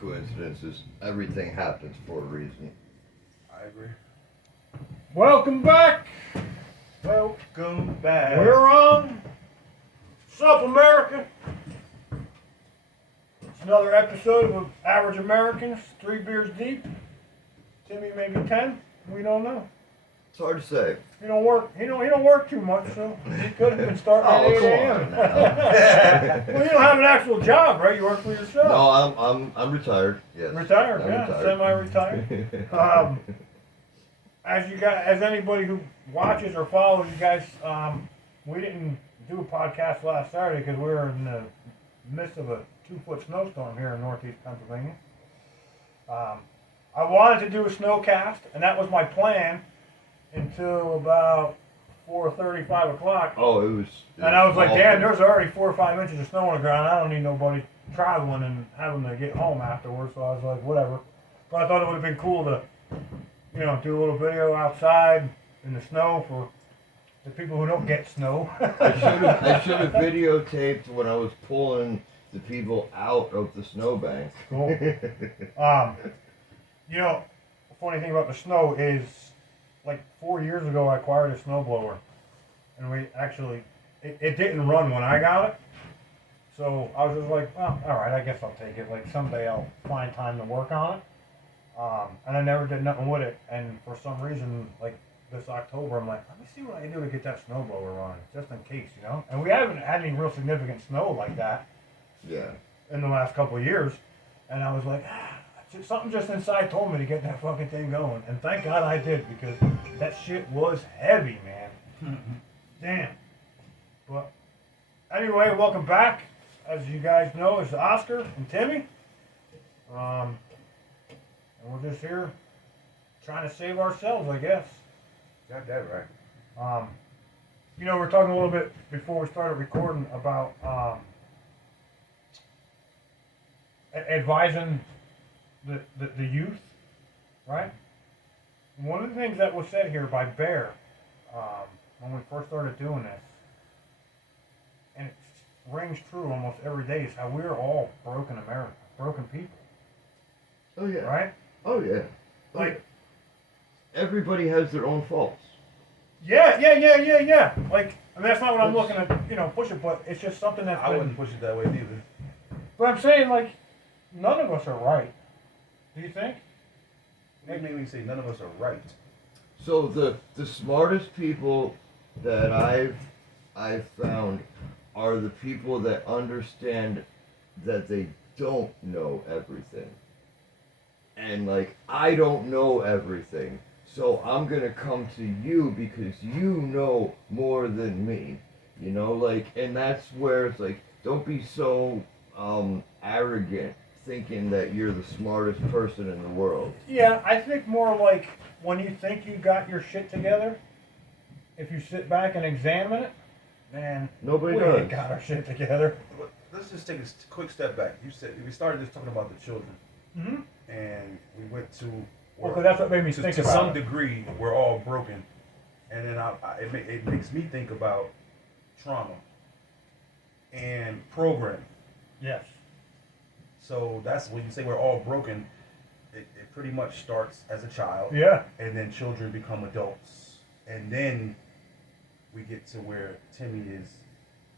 coincidences. Everything happens for a reason. I agree. Welcome back. Welcome back. We're on Sup America. It's another episode of Average Americans, 3 beers deep. Timmy maybe 10. We don't know. It's hard to say. He don't work. He don't work too much, so he could have been starting at 8 come a.m. on now. Well, you don't have an actual job, right? You work for yourself. No, I'm retired. Yes. Retired, I'm yeah, retired. semi-retired. As anybody who watches or follows you guys, we didn't do a podcast last Saturday because we were in the midst of a 2-foot snowstorm here in northeast Pennsylvania. I wanted to do a snowcast, and that was my plan until about 4:30, 5 o'clock. Oh, it was. And I was like, awful. damn, there's already 4 or 5 inches of snow on the ground. I don't need nobody traveling and having to get home afterwards. So I was like, whatever. But I thought it would have been cool to, do a little video outside in the snow for the people who don't get snow. I should have videotaped when I was pulling the people out of the snowbank. Cool. The funny thing about the snow is, like 4 years ago, I acquired a snowblower, and we actually, it didn't run when I got it. So I was just like, well, all right, I guess I'll take it. Like someday I'll find time to work on it. And I never did nothing with it. And for some reason, like this October, I'm like, let me see what I can do to get that snowblower running, just in case, And we haven't had any real significant snow like that Yeah. in the last couple of years. And I was like, something just inside told me to get that fucking thing going. And thank God I did, because that shit was heavy, man. Damn. But anyway, welcome back. As you guys know, it's Oscar and Timmy. And we're just here trying to save ourselves, I guess. Got that right. We're talking a little bit before we started recording about advising the youth, right? One of the things that was said here by Bear when we first started doing this, and it rings true almost every day, is how we're all broken America, broken people, Oh yeah. right? Oh yeah. Like, everybody has their own faults. yeah. Like, I mean, that's not what I'm looking at, push it, but it's just something that's I been, wouldn't push it that way neither. but I'm saying, like, none of us are right. Do you think? What do you mean when you say none of us are right? So the smartest people that I've found are the people that understand that they don't know everything. And like, I don't know everything. So I'm gonna come to you because you know more than me. And that's where it's like, don't be so arrogant thinking that you're the smartest person in the world. Yeah, I think more like when you think you got your shit together, if you sit back and examine it, man, Nobody we does. ain't got our shit together. But let's just take a quick step back. You said we started just talking about the children, Mm-hmm. and we went to. Well, 'cause that's what made me to, think to about some it. degree, we're all broken, and then it makes me think about trauma and programming. Yes. So that's when you say we're all broken. It pretty much starts as a child, Yeah. and then children become adults, and then we get to where Timmy is.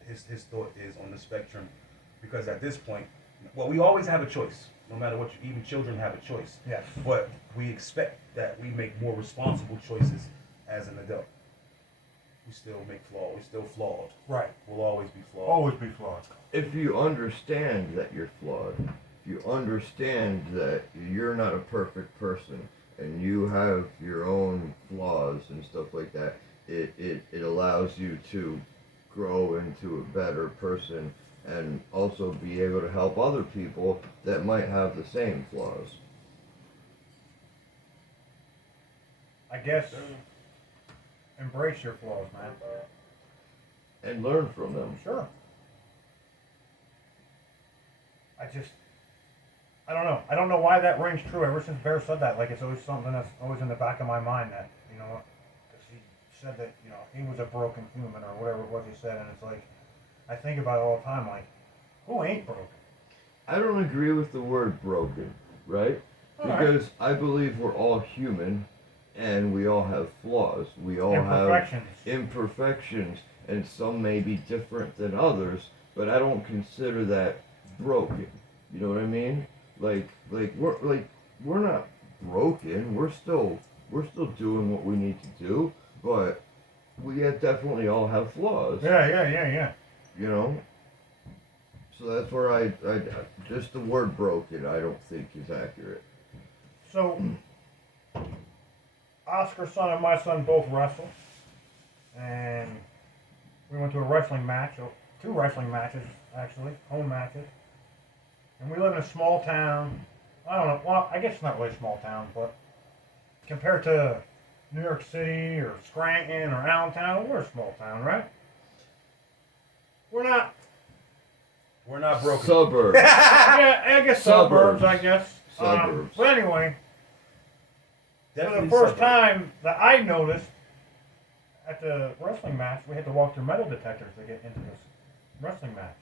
His thought is on the spectrum, because at this point, well, we always have a choice. No matter what, even children have a choice. Yes. But we expect that we make more responsible choices as an adult. We still make flaws. We're still flawed. Right. We'll always be flawed. Always be flawed. If you understand that you're flawed, if you understand that you're not a perfect person and you have your own flaws and stuff like that, it allows you to grow into a better person and also be able to help other people that might have the same flaws. I guess embrace your flaws, man. And learn from them. Sure. I don't know. I don't know why that rings true. Ever since Bear said that, like, it's always something that's always in the back of my mind that, because he said that, he was a broken human or whatever it was he said, and it's like, I think about it all the time, like, who ain't broken? I don't agree with the word broken, right? All right. Because I believe we're all human and we all have flaws. We all have Imperfections. imperfections, and some may be different than others, but I don't consider that broken. You know what I mean? We're not broken. We're still doing what we need to do, but we definitely all have flaws. Yeah. You know? So that's where I just the word broken I don't think is accurate. So, Oscar's son and my son both wrestle, and we went to a wrestling match, or 2 wrestling matches actually, home matches. And we live in a small town. I don't know. Well, I guess it's not really a small town, but compared to New York City or Scranton or Allentown, we're a small town, right? We're not. broken. Suburbs. Yeah, I guess suburbs. I guess. Suburbs. But anyway, Definitely for the first suburbs. time that I noticed at the wrestling match, we had to walk through metal detectors to get into this wrestling match.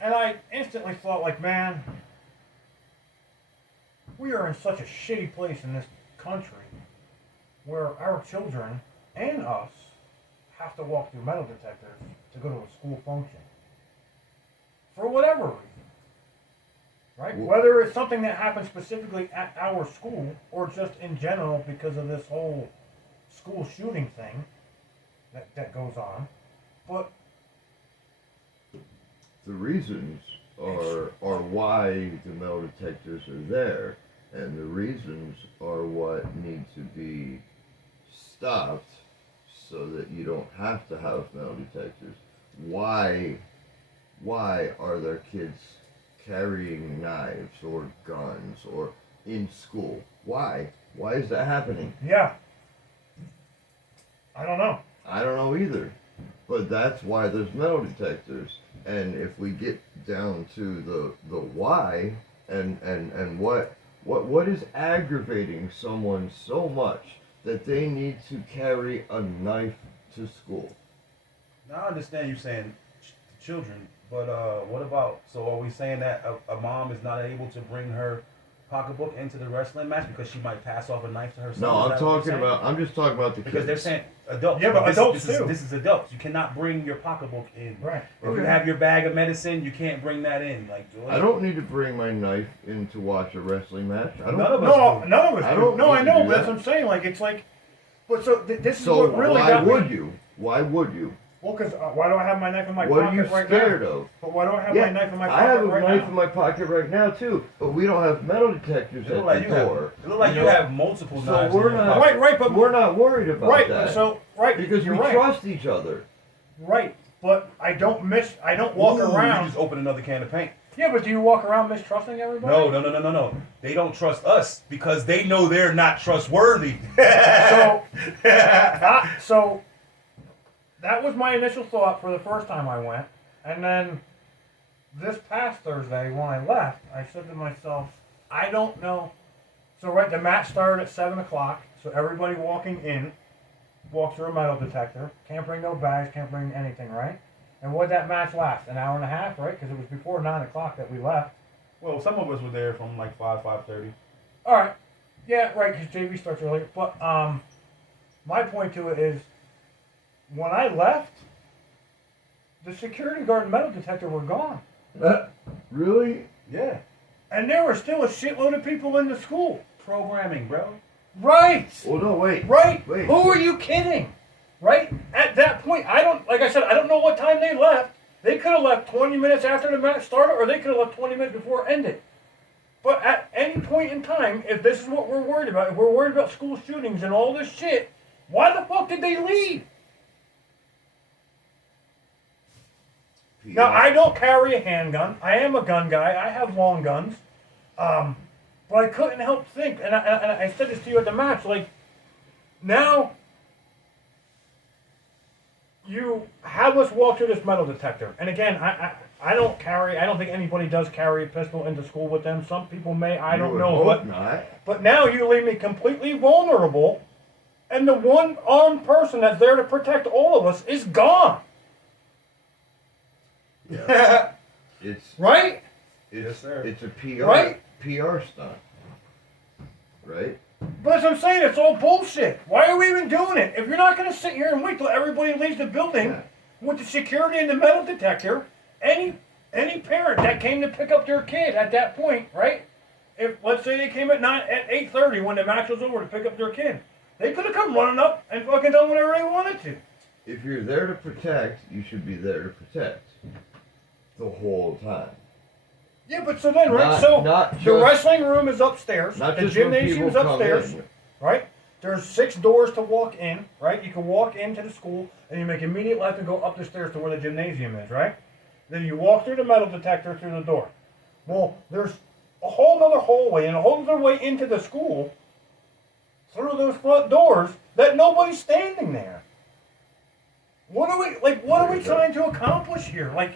And I instantly thought, like, man, we are in such a shitty place in this country where our children and us have to walk through metal detectors to go to a school function. For whatever reason. Right? Well, Whether it's something that happens specifically at our school or just in general because of this whole school shooting thing that goes on. But the reasons are why the metal detectors are there, and the reasons are what need to be stopped so that you don't have to have metal detectors. Why are there kids carrying knives or guns or in school? Why is that happening? yeah. I don't know. I don't know either, but that's why there's metal detectors. And if we get down to the why and what is aggravating someone so much that they need to carry a knife to school? Now I understand you saying children, but what about? So are we saying that a mom is not able to bring her pocketbook into the wrestling match because she might pass off a knife to her son? No, Is I'm that what you're talking saying? about. I'm just talking about the Because kids. they're saying adults. Yeah, but adults this too. This is adults. You cannot bring your pocketbook in. Right. If you have your bag of medicine, you can't bring that in. Like I don't need to bring my knife in to watch a wrestling match. I don't. None of us No, do. none of us I do. don't No, I need to know, do but that's that. what I'm saying. Like, it's like, but so this is So what really why got would me. you? Why would you? Well, because why do I have my knife in my What are pocket you right scared now? of? But why do I have Yeah, my knife in my I pocket have a right knife now? in my pocket right now too, but we don't have metal detectors It at look like the you have. door. It look like you know? have multiple So knives. we're in your not- pocket. Right, but We're not worried about right. that So right, because you're we right. trust each other. Right, but I don't walk Ooh, around. You just open another can of paint. Yeah, but do you walk around mistrusting everybody? No. They don't trust us because they know they're not trustworthy. So that was my initial thought for the first time I went, and then this past Thursday when I left, I said to myself, I don't know. So right, the match started at 7:00, so everybody walking in walks through a metal detector. Can't bring no bags, can't bring anything, right? And what did that match last? An hour and a half, right? Because it was before 9:00 that we left. Well, some of us were there from like 5:30. All right, yeah, right. Because JV starts earlier. But my point to it is, when I left, the security guard and metal detector were gone, Really? Yeah. and there were still a shitload of people in the school. Programming, bro. Right. Well, no, wait. Right? Wait. Who are you kidding? Right? At that point, like I said, I don't know what time they left. They could have left 20 minutes after the match started, or they could have left 20 minutes before it ended. But at any point in time, if this is what we're worried about, if we're worried about school shootings and all this shit, why the fuck did they leave? Now, I don't carry a handgun. I am a gun guy. I have long guns. But I couldn't help think, and I said this to you at the match, like, now you have us walk through this metal detector. And again, I don't think anybody does carry a pistol into school with them. Some people may, I don't know. Hope not. But now you leave me completely vulnerable, and the one armed person that's there to protect all of us is gone. It's right? it's Yes, sir. it's a PR Right? PR stunt, right? But as I'm saying, it's all bullshit. Why are we even doing it? If you're not going to sit here and wait till everybody leaves the building Yeah. with the security and the metal detector, any parent that came to pick up their kid at that point, right? If let's say they came at 8:30 when the match was over to pick up their kid, they could have come running up and fucking done whatever they wanted to. If you're there to protect, you should be there to protect the whole time. Yeah, but so then, right? Not- so not the just- wrestling room is upstairs. Not The just when gymnasium's people come upstairs. in. Right? There's 6 doors to walk in, right? You can walk into the school and you make immediate left and go up the stairs to where the gymnasium is, right? Then you walk through the metal detector through the door. Well, there's a whole other hallway and a whole other way into the school through those front doors that nobody's standing there. What are we trying to accomplish here? Like,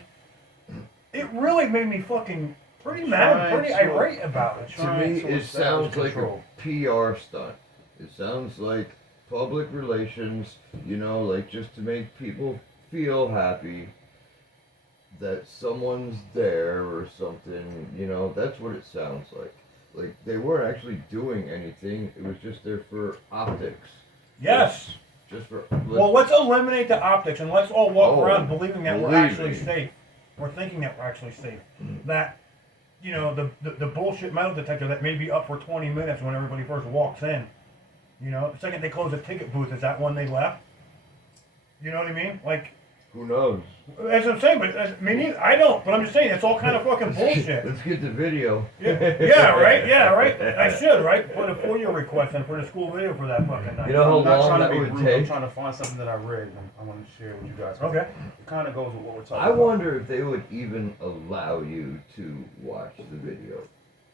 it really made me fucking pretty mad and pretty Trying to- irate about it. To me, to it establish sounds like control. a PR stunt. It sounds like public relations, like just to make people feel happy that someone's there or something, that's what it sounds like. Like they weren't actually doing anything, it was just there for optics. Yes. Just for. Well, let's eliminate the optics and let's all walk Oh, around believing that we're believe actually me. safe. We're thinking that we're actually safe. That, the bullshit metal detector that may be up for 20 minutes when everybody first walks in. The second they close the ticket booth, is that when they left? You know what I mean? Like, Who knows? as I'm saying, but I don't. But I'm just saying, it's all kind of fucking bullshit. Let's get the video. Yeah, right. Yeah, right. I should, right? Put a FOIA request in for the school video for that fucking night. You know how I'm not long trying that to be would rude. I'm take? trying to find something that I read and I want to share with you guys. Okay. It kind of goes with what we're talking I about. wonder if they would even allow you to watch the video.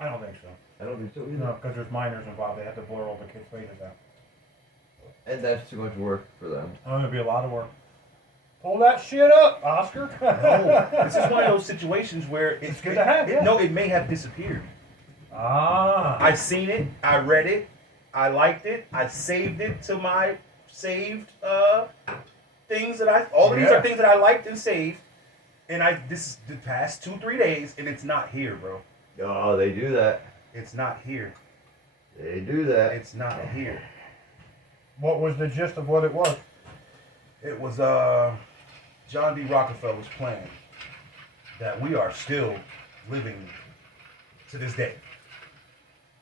I don't think so. I don't think so either. No, because there's minors involved. They have to blur all the kids' faces out. And that's too much work for them. Oh, it'd be a lot of work. Pull that shit up, Oscar. No, this is one of those situations where It's good to have, yeah. No, it may have disappeared. Ah. I seen it. I read it. I liked it. I saved it to my saved things that I. All of these Yeah. are things that I liked and saved. And this is the past 2-3 days, and it's not here, bro. Oh, they do that. It's not here. They do that. It's not here. What was the gist of what it was? It was John D. Rockefeller's plan that we are still living to this day.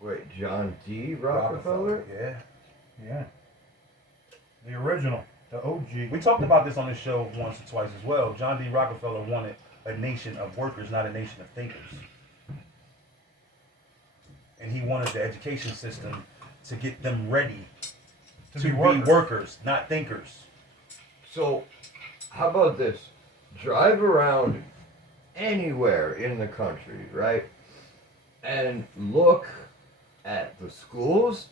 Wait, John D. Rockefeller? Yeah. Yeah. The original. The OG. We talked about this on this show once or twice as well. John D. Rockefeller wanted a nation of workers, not a nation of thinkers. And he wanted the education system to get them ready to be workers, not thinkers. So, how about this? Drive around anywhere in the country, right? And look at the schools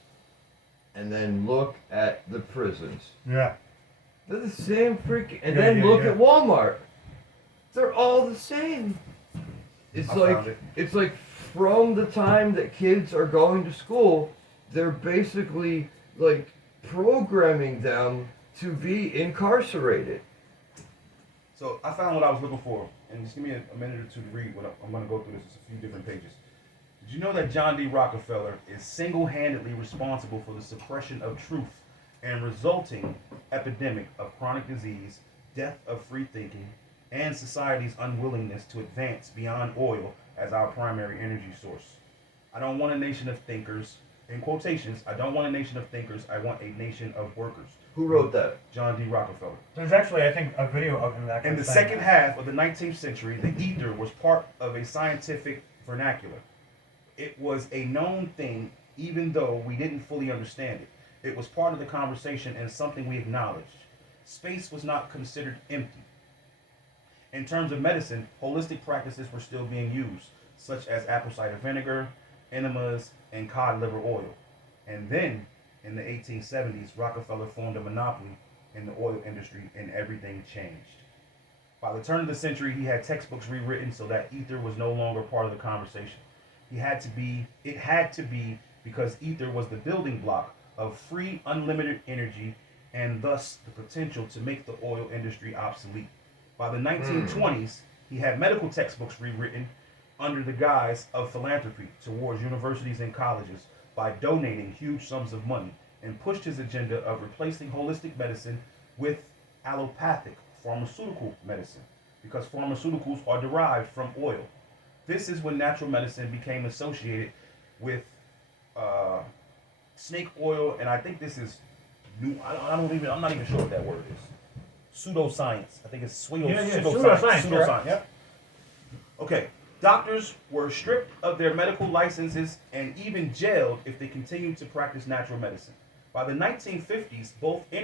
and then look at the prisons. Yeah. They're the same freaking. And Yeah, then yeah, look yeah. at Walmart. They're all the same. It's I like found it. it's like from the time that kids are going to school, they're basically like programming them to be incarcerated. So I found what I was looking for, and just give me a minute or two to read. I'm going to go through this. It's a few different pages. Did you know that John D. Rockefeller is single-handedly responsible for the suppression of truth and resulting epidemic of chronic disease, death of free thinking, and society's unwillingness to advance beyond oil as our primary energy source? I don't want a nation of thinkers. In quotations, I don't want a nation of thinkers. I want a nation of workers. Who wrote that? John D. Rockefeller. There's actually, I think, a video of him actually In the saying second that. half of the 19th century, the ether was part of a scientific vernacular. It was a known thing, even though we didn't fully understand it. It was part of the conversation and something we acknowledged. Space was not considered empty. In terms of medicine, holistic practices were still being used, such as apple cider vinegar, enemas, and cod liver oil. And then, in the 1870s, Rockefeller formed a monopoly in the oil industry, and everything changed. By the turn of the century, he had textbooks rewritten so that ether was no longer part of the conversation. It had to be because ether was the building block of free, unlimited energy, and thus the potential to make the oil industry obsolete. By the 1920s, He had medical textbooks rewritten under the guise of philanthropy towards universities and colleges by donating huge sums of money, and pushed his agenda of replacing holistic medicine with allopathic pharmaceutical medicine because pharmaceuticals are derived from oil. This is when natural medicine became associated with snake oil, and I think this is new. I'm not even sure what that word is. Pseudoscience. I think it's pseudoscience. Pseudoscience. Yep. Okay. Doctors were stripped of their medical licenses and even jailed if they continued to practice natural medicine. By the 1950s, both the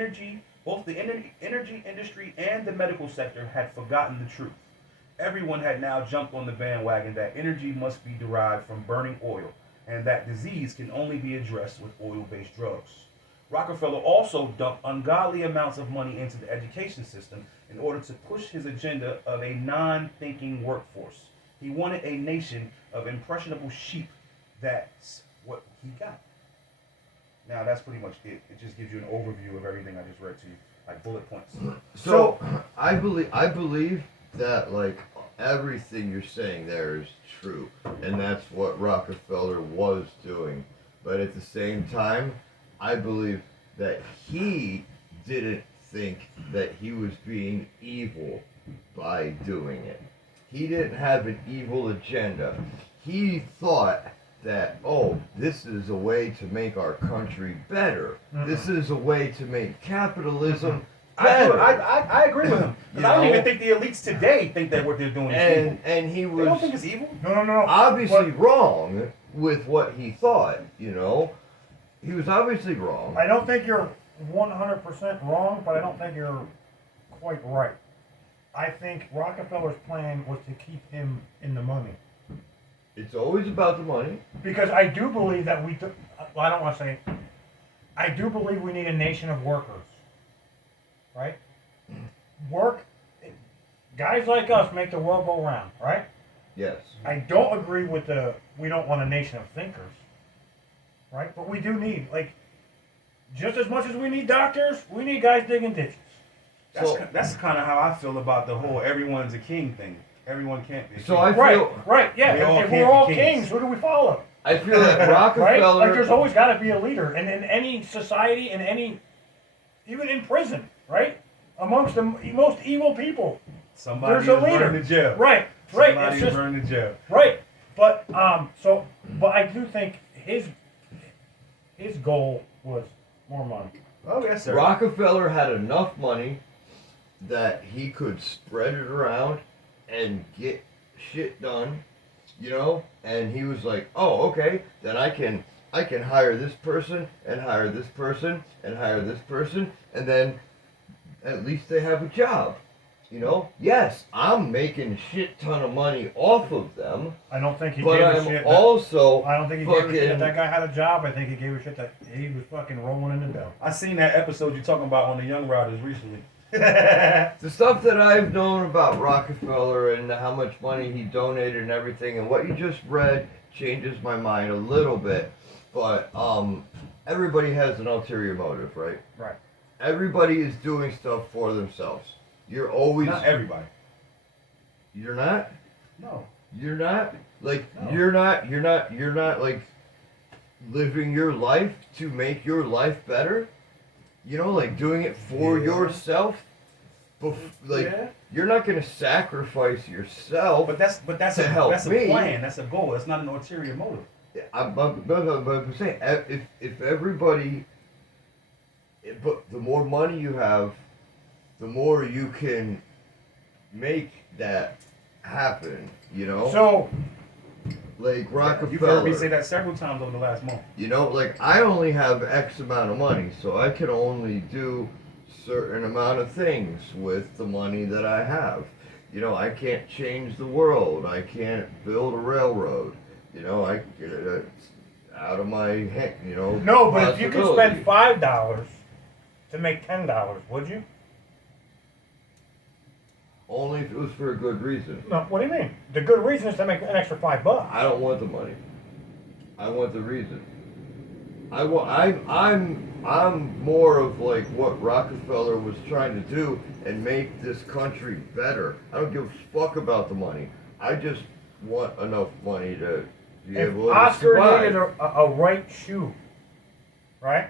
energy industry and the medical sector had forgotten the truth. Everyone had now jumped on the bandwagon that energy must be derived from burning oil, and that disease can only be addressed with oil-based drugs. Rockefeller also dumped ungodly amounts of money into the education system in order to push his agenda of a non-thinking workforce. He wanted a nation of impressionable sheep. That's what he got. Now, that's pretty much it. It just gives you an overview of everything I just read to you, like bullet points. So I believe that like everything you're saying there is true, and that's what Rockefeller was doing. But at the same time, I believe that he didn't think that he was being evil by doing it. He didn't have an evil agenda. He thought that, oh, this is a way to make our country better. Mm-hmm. This is a way to make capitalism better. I agree with him. Because I don't even think the elites today think that what they're doing is evil. And he was... They don't think it's evil? No. Obviously wrong with what he thought, you know. He was obviously wrong. I don't think you're 100% wrong, but I don't think you're quite right. I think Rockefeller's plan was to keep him in the money. It's always about the money. Because I do believe that I don't want to say, I do believe we need a nation of workers. Right? Work, guys like us make the world go round, right? Yes. I don't agree with we don't want a nation of thinkers. Right? But we do need, just as much as we need doctors, we need guys digging ditches. That's kind of how I feel about the whole everyone's a king thing. Everyone can't be a king. So I feel... Right, yeah. If we're all kings, who do we follow? I feel that Rockefeller... Right? There's always got to be a leader. And in any society, even in prison, right? Amongst the most evil people, somebody there's a is leader. burned to jail. Right. Somebody is burned to jail. Right. But I do think his goal was more money. Oh, yes, sir. Rockefeller had enough money that he could spread it around and get shit done, you know? And he was like, oh, okay, then I can hire this person and hire this person and hire this person, and then at least they have a job, you know? Yes, I'm making a shit ton of money off of them. I don't think he but gave I'm a shit. also I don't think he gave a shit that guy had a job. I think he gave a shit that he was fucking rolling in the dough. I seen that episode you're talking about on the Young Riders recently. The stuff that I've known about Rockefeller and how much money he donated and everything, and what you just read changes my mind a little bit. But everybody has an ulterior motive, right? Right. Everybody is doing stuff for themselves. You're always... Not everybody. You're not? No. You're not? Like, no. you're not, like, living your life to make your life better? You know, like, doing it for yourself? You're not going to sacrifice yourself but that's to help that's me. A plan. That's a goal. That's not an ulterior motive. I'm saying, if everybody... But the more money you have, the more you can make that happen, you know? So, like Rockefeller. You've heard me say that several times over the last month. You know, like I only have X amount of money, so I can only do certain amount of things with the money that I have. You know, I can't change the world. I can't build a railroad. You know, I get it out of my head, you know. No, but if you could spend $5 to make $10, would you? Only if it was for a good reason. No, what do you mean? The good reason is to make an extra $5. I don't want the money. I want the reason. I'm more of like what Rockefeller was trying to do and make this country better. I don't give a fuck about the money. I just want enough money to be If able to Oscar survive. needed a right shoe, right?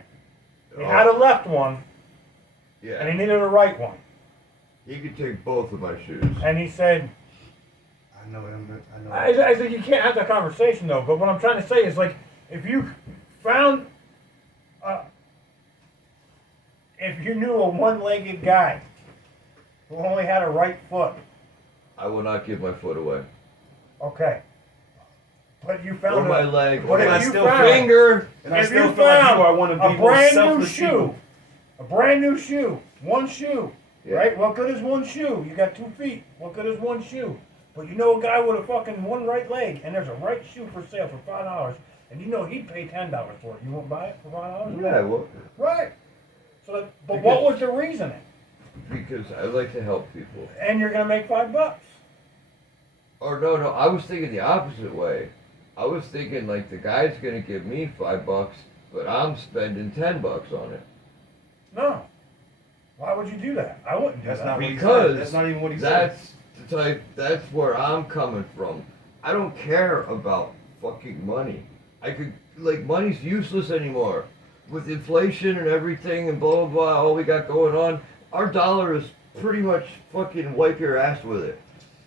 He had a left one, yeah. and he needed a right one. He could take both of my shoes. And he said, I know him. I know. I said, you can't have that conversation though. But what I'm trying to say is like, if you found, if you knew a one-legged guy who only had a right foot, I will not give my foot away. okay, but you Or found my a, leg. but Or if my you still found- finger. And I if still you feel like found you are one of the a most brand new selfless shoe, people. a brand new shoe, one shoe, Yeah. right? What good is one shoe? You got 2 feet. What good is one shoe? But you know a guy with a fucking one right leg, and there's a right shoe for sale for $5, and you know he'd pay $10 for it. You won't buy it for $5? Yeah, well, Right. So, but Because- what was the reasoning? because I like to help people. And you're gonna make $5. Or no, I was thinking the opposite way. I was thinking like the guy's gonna give me $5, but I'm spending $10 on it. No. Why would you do that? I wouldn't do That's that. not what he Because said. That's not even what he said. That's the type. That's where I'm coming from. I don't care about fucking money. I could like money's useless anymore. With inflation and everything and blah blah blah, all we got going on, our dollar is pretty much fucking wipe your ass with it.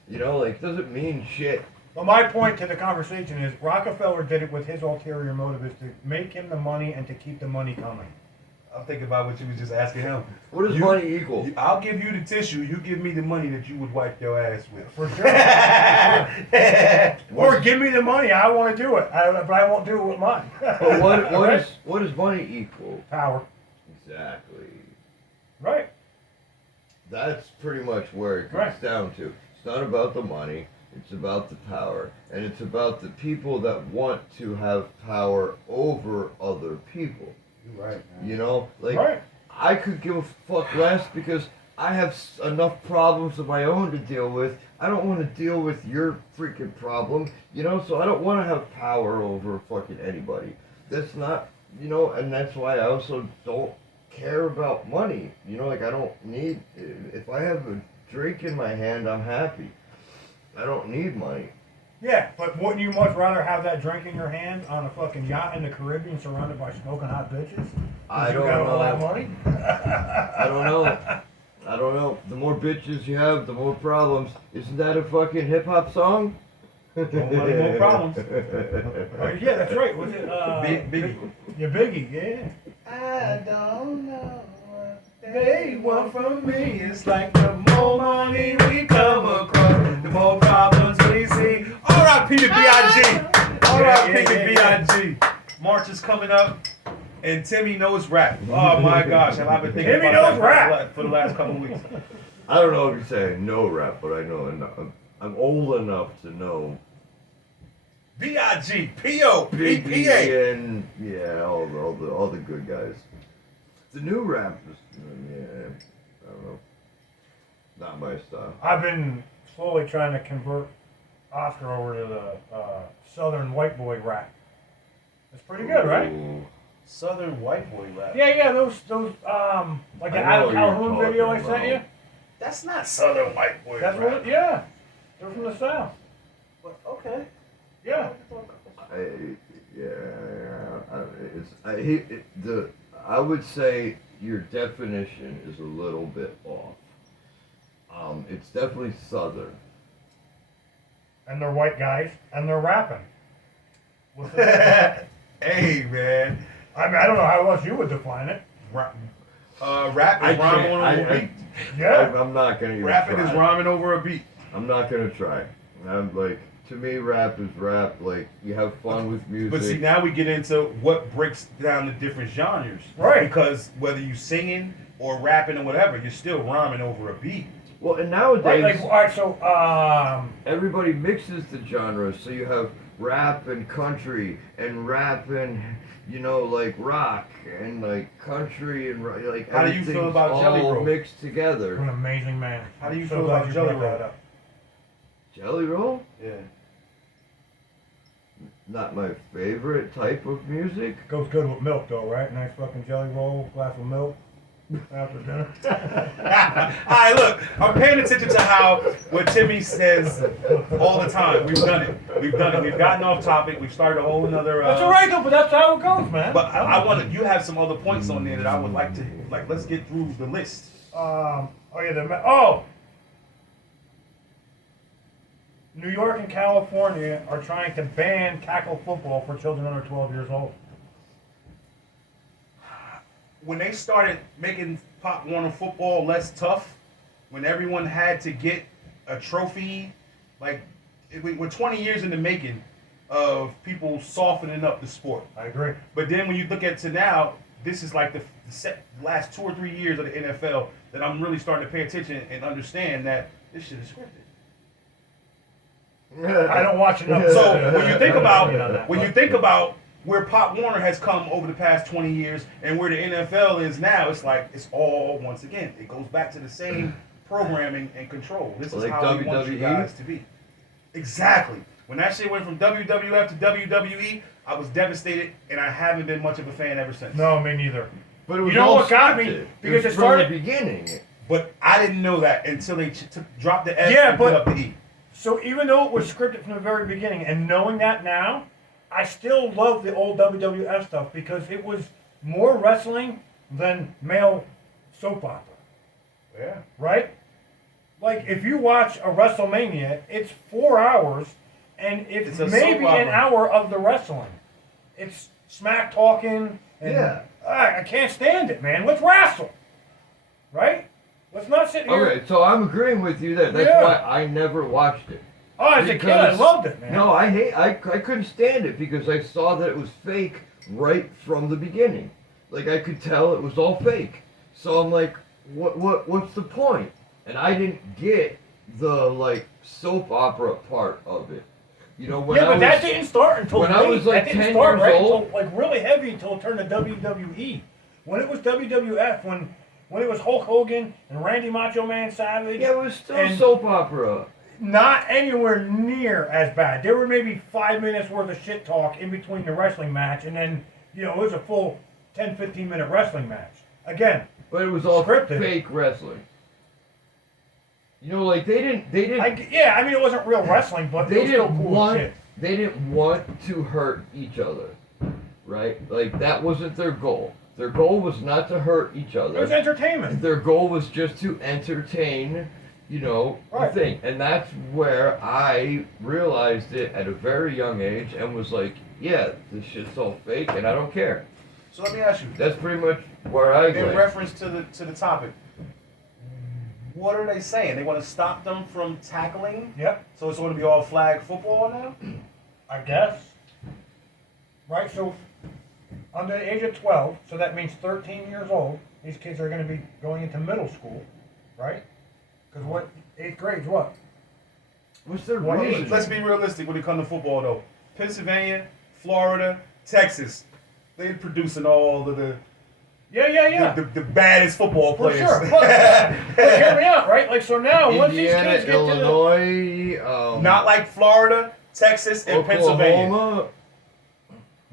You know, like doesn't mean shit. But my point to the conversation is Rockefeller did it with his ulterior motive is to make him the money and to keep the money coming. I'm thinking about what you was just asking him. What does You- money equal? I'll give you the tissue. You give me the money that you would wipe your ass with. For sure. Or give me the money, I want to do it, but I won't do it with mine. But what Right? what does money equal? Power. Exactly. Right. That's pretty much where it comes Right. down to. It's not about the money, it's about the power. And it's about the people that want to have power over other people. You're right, man. You know? Like, Right. I could give a fuck less because I have enough problems of my own to deal with. I don't want to deal with your freaking problem, you know? So I don't want to have power over fucking anybody. That's not, you know, and that's why I also don't care about money. You know, like I don't need, if I have a drink in my hand, I'm happy. I don't need money. Yeah, but wouldn't you much rather have that drink in your hand on a fucking yacht in the Caribbean surrounded by smoking hot bitches? I You don't got all that know. money? I don't know. I don't know. The more bitches you have, the more problems. Isn't that a fucking hip hop song? More money, more problems. Oh, yeah, that's right. Was it Biggie. Yeah, Biggie, yeah. I don't know what they want from me. It's like the more money we come across, the more problems we see. R.I.P. to B.I.G. R.I.P. to B.I.G. March is coming up, and Timmy knows rap. Oh my gosh, have I been thinking Timmy about knows that rap. for the last couple of weeks. I don't know if you say I know rap, but I know enough. I'm old enough to know B.I.G. P.O. Biggie P.A. and yeah, all the good guys. The new rap is yeah, I don't know, not my style. I've been slowly trying to convert Oscar over to the Southern white boy rap. It's pretty good, right? Ooh. Southern white boy rap. Yeah, those like the I know Adam what you're Calhoun video I talking sent you. about. That's not Southern white boy That's rap. what, yeah. They're from the South. But okay. Yeah. I would say your definition is a little bit off. It's definitely southern. And they're white guys, and they're rapping. What's the difference? Hey man, I mean, I don't know how else you would define it. rap is I rhyming can't. over a beat. Yeah. I'm not gonna even Rapping try. is rhyming over a beat. I'm not gonna try. I'm like, to me, rap is rap. Like, you have fun with music. But see, now we get into what breaks down the different genres. Right. Because whether you singing or rapping or whatever, you're still rhyming over a beat. well, and Right, nowadays like, all right, so everybody mixes the genres. So you have rap and country, and rap and you know like rock, and like country and like How do you feel everything's about Jelly all Roll? mixed you're together. an amazing man. How do you So feel glad about you Jelly brought Roll? that up. Jelly Roll? Yeah. not my favorite type of music. Goes good with milk though, right? Nice fucking jelly roll, glass of milk after dinner. All right, look, I'm paying attention to how what Timmy says all the time. We've done it. We've gotten off topic. We've started a whole another. That's all right though, but that's how it goes, man. But I want to. You have some other points on there that I would like to like. Let's get through the list. New York and California are trying to ban tackle football for children under 12 years old. When they started making Pop Warner football less tough, when everyone had to get a trophy, like we're 20 years in the making of people softening up the sport. I agree. But then when you look at to now, this is like the last 2 or 3 years of the NFL that I'm really starting to pay attention and understand that this shit is scripted. I don't watch enough. So when you think about where Pop Warner has come over the past 20 years and where the NFL is now, it's like it's all once again it goes back to the same programming and control. This is Like how we want you WWE? guys to be. Exactly. When that shit went from WWF to WWE, I was devastated, and I haven't been much of a fan ever since. No, me neither. But it was You know all what got me? scripted. Because was it from started- the beginning. But I didn't know that until they dropped the S Yeah, and put but- up the E. So even though it was scripted from the very beginning, and knowing that now, I still love the old WWF stuff because it was more wrestling than male soap opera, Yeah. right? Like if you watch a WrestleMania, it's 4 hours, and It's it's a maybe soap an opera. hour of the wrestling. It's smack talking, and Yeah. I can't stand it, man. Let's wrestle, right? Let's not sit here. Okay, so I'm agreeing with you there. That's Yeah. why I never watched it. Oh, as a kid, I Because- loved it, man. No, I couldn't stand it because I saw that it was fake right from the beginning. Like I could tell it was all fake. So I'm like, what's the point? And I didn't get the like soap opera part of it. You know, when Yeah, I but was, that didn't start until when I late. was, like, that didn't 10 start years right old. until, like really heavy until it turned to WWE. When it was WWF, when it was Hulk Hogan and Randy Macho Man Savage, yeah, it was still and- soap opera. not anywhere near as bad. There were maybe 5 minutes worth of shit talk in between the wrestling match, and then it was a full 10-15 minute wrestling match. Again, But it was all Scripted. fake wrestling. You know, like they didn't I mean it wasn't real wrestling, but it they was still didn't cool want shit. they didn't want to hurt each other, right? Like that wasn't their goal. Their goal was not to hurt each It was other. entertainment. Their goal was just to entertain, Right. the thing. And that's where I realized it at a very young age and was like, yeah, this shit's all fake and I don't care. So let me ask you, That's pretty much where I in go. reference to the topic, what are they saying? They want to stop them from tackling, Yep. so it's going to be all flag football now. I guess. Right, so under the age of 12, so that means 13 years old, these kids are going to be going into middle school, right? Because what, 8th grade's what? What's their What reason? age? Let's be realistic when it comes to football, though. Pennsylvania, Florida, Texas, they're producing all of the Yeah. the baddest football For players. sure. But hear me out, right? Like, so now, once these Indiana, kids get to the... Illinois, Not like Florida, Texas, and Pennsylvania. Oklahoma.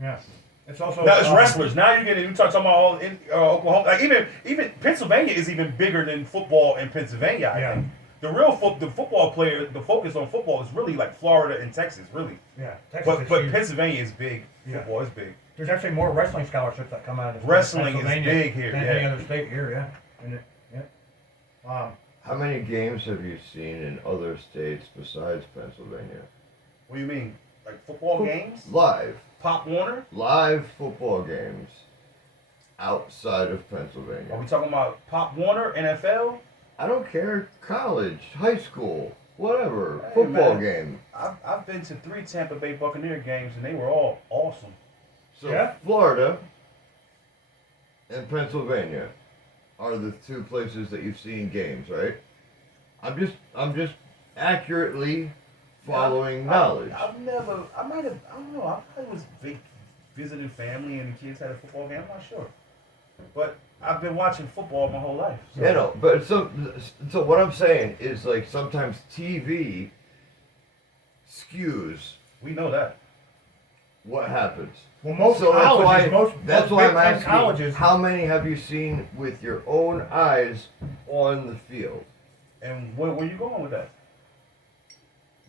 Yeah. It's also... Now it's wrestlers. Now you're getting. You talking about all in Oklahoma. Like even Pennsylvania is even bigger than football in Pennsylvania. I Yeah. think the real the football player, the focus on football is really like Florida and Texas, really. Yeah. Texas is But huge. Pennsylvania is big. Yeah. Football is big. There's actually more wrestling scholarships that come out of Wrestling is Pennsylvania big here, than yeah. any other state here, yeah. And yeah. How many games have you seen in other states besides Pennsylvania? What do you mean? Like football games? Live. Pop Warner? Live football games outside of Are Pennsylvania. we talking about Pop Warner, NFL? I don't care. College, high school, whatever. Hey, Football man. game. I've been to 3 Tampa Bay Buccaneer games and they were all awesome. So Yeah. Florida and Pennsylvania are the two places that you've seen games, right? I'm just accurately following knowledge. I've never, I might have, I don't know, I probably was visiting family and the kids had a football game, I'm not sure. But I've been watching football my whole life. So. Yeah, no, but so what I'm saying is like sometimes TV skews We know that. what happens? Well, most So colleges, that's most why I'm big-time asking, colleges. how many have you seen with your own eyes on the field? And where you going with that?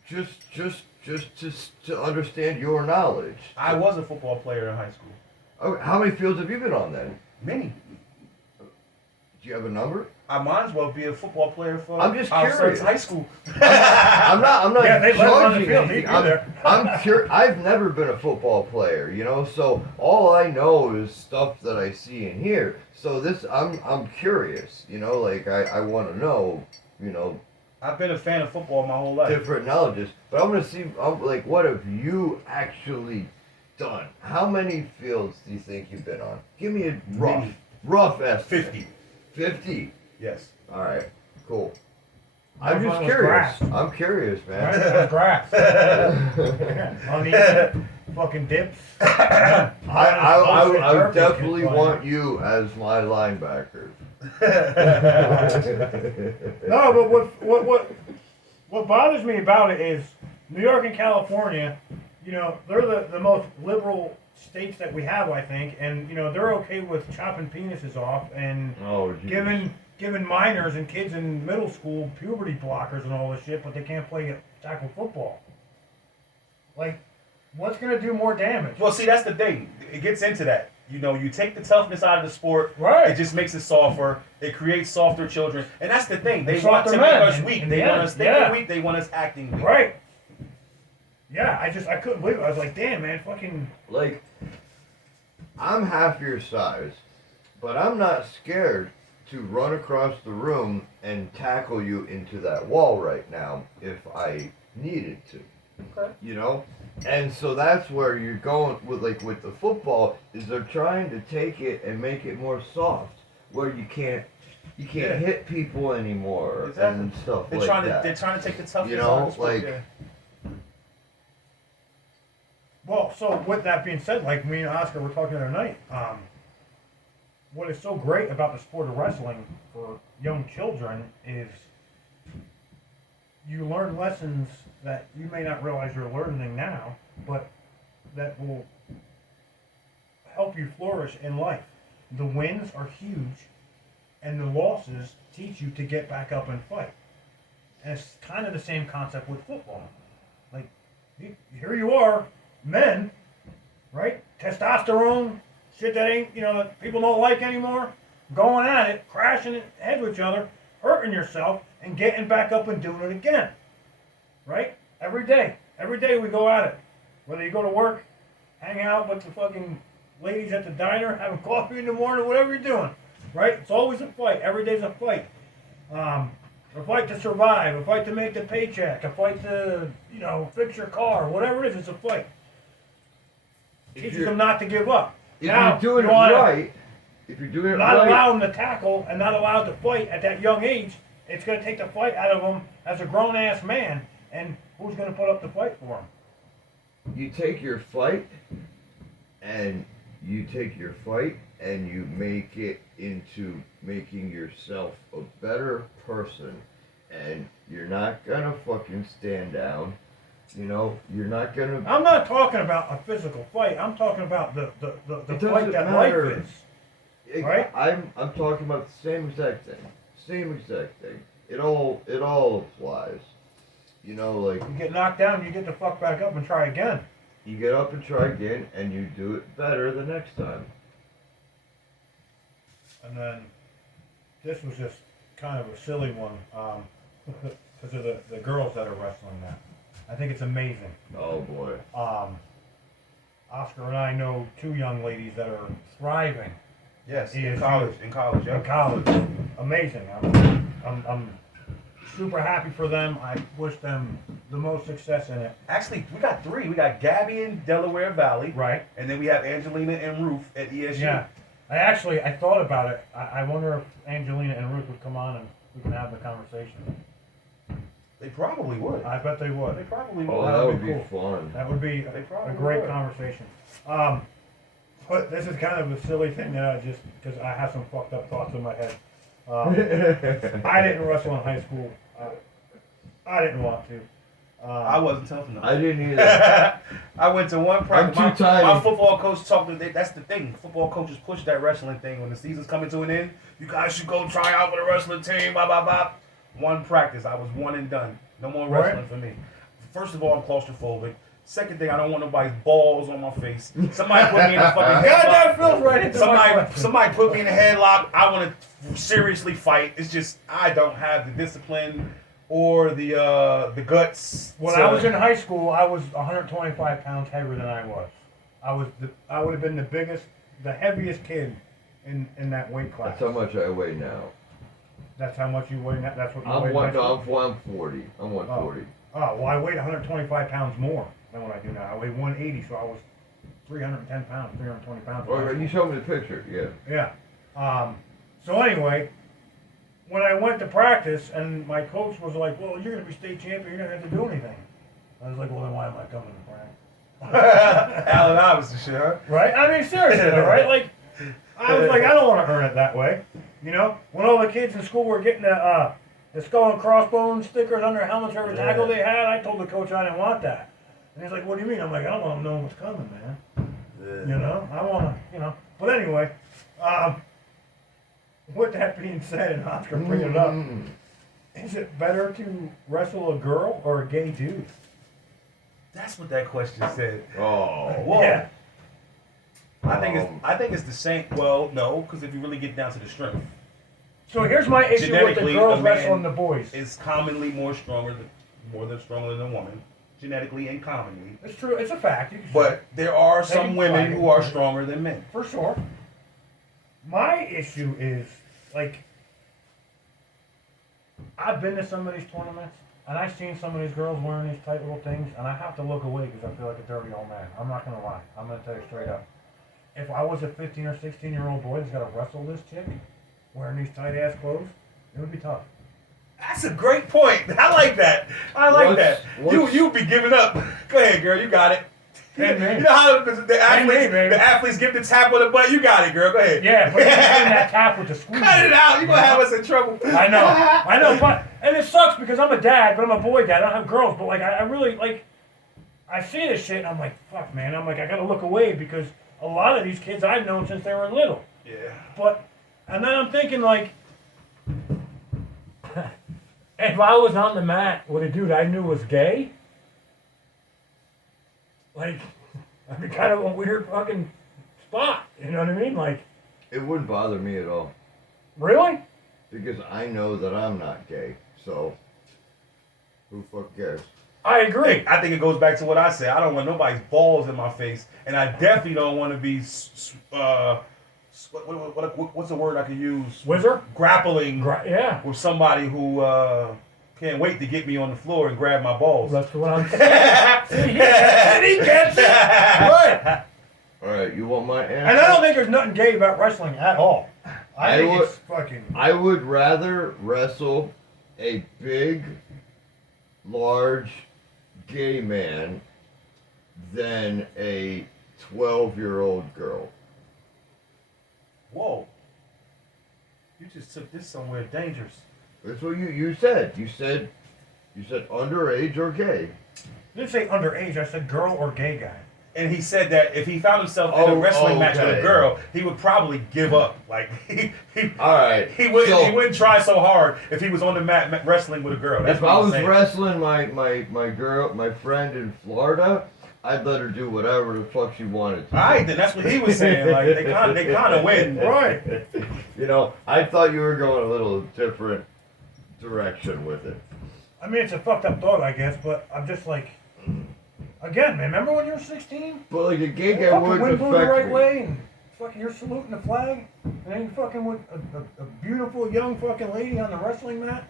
Just to understand your knowledge. I was a football player in high school. Okay, how many fields have you been on then? Many. Do you have a number? I might as well be a football player for. I'm just since curious. high school. I'm not Yeah, they let him on the judging field. anything. He'd be there. I'm curious. I've never been a football player, you know, so all I know is stuff that I see and hear. So I'm curious, you know, like I want to know, you know, I've been a fan of football my whole life. different knowledges. But I'm gonna see, like, what have you actually done? How many fields do you think you've been on? Give me a rough estimate. 50. 50. Yes. All right. Cool. My I'm just mine was curious. grass. I'm curious, Right? man. On grass. On the fucking dips. I would definitely want you as my linebacker. No, but what bothers me about it is New York and California, you know, they're the most liberal states that we have, I think, and you know they're okay with chopping penises off and Oh, geez. giving minors and kids in middle school puberty blockers and all this shit, but they can't play tackle football. Like, what's gonna do more damage? Well, see, that's the thing. It gets into that. You know, you take the toughness out of the sport. Right. It just makes it softer. It creates softer children, and that's the thing. They And want to softer make men us in- weak. in They the want end. us thinking Yeah. weak. They want us acting weak. Right. Yeah, I couldn't believe it. I was like, damn, man, fucking. Like, I'm half your size, but I'm not scared to run across the room and tackle you into that wall right now if I needed to. Okay. You know? And so that's where you're going with the football is they're trying to take it and make it more soft where you can't Yeah. hit people anymore Exactly. and stuff They're like trying that. to. They're trying to take the toughness You know, out of the sport. like- yeah. Well, so with that being said, like me and Oscar were talking the other night, what is so great about the sport of wrestling for young children is you learn lessons that you may not realize you're learning now, but that will help you flourish in life. The wins are huge, and the losses teach you to get back up and fight. And it's kind of the same concept with football. Like, here you are, men, right? Testosterone, shit that ain't, you know, that people don't like anymore, going at it, crashing heads with each other, hurting yourself, and getting back up and doing it again. Right? Every day we go at it. Whether you go to work, hang out with the fucking ladies at the diner, having coffee in the morning, whatever you're doing. Right? It's always a fight. Every day's a fight. A fight to survive, a fight to make the paycheck, a fight to, you know, fix your car, whatever it is, it's a fight. Teaches them not to give up. If Now, you're doing you it wanna right, if you're doing it not right, allow them to tackle and not allow them to fight at that young age, it's going to take the fight out of them as a grown-ass man. And who's going to put up the fight for him? you take your fight and you make it into making yourself a better person, and you're not gonna fucking stand down. You know, you're not gonna. I'm not talking about a physical fight. I'm talking about the It fight doesn't that matter. life is. Right? I'm talking about the same exact thing. Same exact thing. It all applies. You know, like You get knocked down, you get the fuck back up and try again. you get up and try again, and you do it better the next time. And then this was just kind of a silly one because of the girls that are wrestling that. I think it's amazing. Oh boy. Oscar and I know two young ladies that are thriving Yes. He In is college. In college. in Yeah. college. Amazing. I'm super happy for them. I wish them the most success in it. Actually, we got three. We got Gabby in Delaware Valley, Right? and then we have Angelina and Ruth at ESU. Yeah. I thought about it. I wonder if Angelina and Ruth would come on and we can have the conversation. They probably would. I bet they would. They probably would. Oh, that that would would be be fun. That would be They a probably great would. conversation. But this is kind of a silly thing that I just, because I have some fucked up thoughts in my head. I didn't wrestle in high school. I didn't want to. I wasn't tough enough. I didn't either. I went to one practice. I'm too tiny. My football coach talked to. That's the thing. Football coaches push that wrestling thing when the season's coming to an end. You guys should go try out for the wrestling team. Blah blah blah. One practice, I was one and done. No more wrestling for me. First of all, I'm claustrophobic. Second thing, I don't want nobody's balls on my face. Somebody put me in a fucking God, headlock. that feels right into my question. Somebody put me in a headlock. I want to seriously fight. It's just I don't have the discipline or the guts. When I was in high school, I was 125 pounds heavier than I was. I would have been the heaviest kid in that weight class. That's how much I weigh now. That's how much you weigh. That's what you I'm weigh. one. in high No, school? I'm 140. I'm 140. Oh, well, I weighed 125 pounds more than what I do now. I weigh 180, so I was 310 pounds, 320 pounds. Oh, you showed me the picture. Yeah. Yeah. So anyway, when I went to practice, and my coach was like, "Well, you're going to be state champion. You're not going to have to do anything." I was like, "Well, then why am I coming to practice?" Allen Iverson shit, huh? Right? I mean, seriously, though, right? Like, I was like, I don't want to earn it that way. You know, when all the kids in school were getting the skull and crossbones stickers on their helmets for every tackle they had, I told the coach I didn't want that. And he's like, "What do you mean?" I'm like, "I don't want them knowing what's coming, man. You know, I want to, you know." But anyway, with that being said, and Oscar bringing it up, is it better to wrestle a girl or a gay dude? That's what that question said. Oh. Whoa. Yeah. I think it's the same. Well, no, because if you really get down to the strength, So here's my issue with the Genetically, girls a man wrestling the boys. it's commonly more stronger than a woman, genetically and commonly. It's true. It's a fact. You can But there are They some can women fight who it. are stronger than men. for sure. My issue is like I've been to some of these tournaments and I've seen some of these girls wearing these tight little things, and I have to look away because I feel like a dirty old man. I'm not gonna lie. I'm gonna tell you straight up. If I was a 15 or 16-year-old boy that's got to wrestle this chick wearing these tight ass clothes, it would be tough. That's a great point. I like that. I like What's- that. what's- You be giving up. Go ahead, girl. You got it. Hey, man. You know how the athletes, baby. the athletes give the tap on the butt. You got it, girl. Go ahead. Yeah, but you're doing that tap with the squeeze. Cut it out. You're going to have us in trouble. I know, but and it sucks because I'm a dad, but I'm a boy dad. I don't have girls, but like I really like. I see this shit and I'm like, fuck, man. I'm like, I gotta look away because a lot of these kids I've known since they were little. Yeah. But and then I'm thinking like, if I was on the mat with a dude I knew was gay, like, I'd be kind of a weird fucking spot. You know what I mean? Like, It wouldn't bother me at all really? because I know that I'm not gay. So who fuck cares? I agree. I think it goes back to what I said. I don't want nobody's balls in my face, and I definitely don't want to be what's the word I could use? Whizzer? Grappling Yeah. with somebody who can't wait to get me on the floor and grab my balls. That's what I'm saying. He gets it. Right. All right, you want my answer? And I don't think there's nothing gay about wrestling at all. I think it's fucking. I would rather wrestle a big, large, gay man than a 12-year-old girl. Whoa. You just took this somewhere dangerous. That's what you said. You said underage or gay. I didn't say underage. I said girl or gay guy. And he said that if he found himself in a wrestling match with a okay. girl, he would probably give up. Like All right. he wouldn't so he wouldn't try so hard if he was on the mat wrestling with a girl. That's if what I I'm was saying. wrestling my girl, my friend in Florida, I'd let her do whatever the fuck she wanted to. All right, then that's what he was saying. Like they kind of win. Right. You know, I thought you were going a little different direction with it. I mean, it's a fucked up thought, I guess, but I'm just like, again, man. Remember when you were 16? But like a gay guy Fucking wouldn't wind blew the affect right me. way, and fucking you're saluting the flag, and then you fucking with a beautiful young fucking lady on the wrestling mat.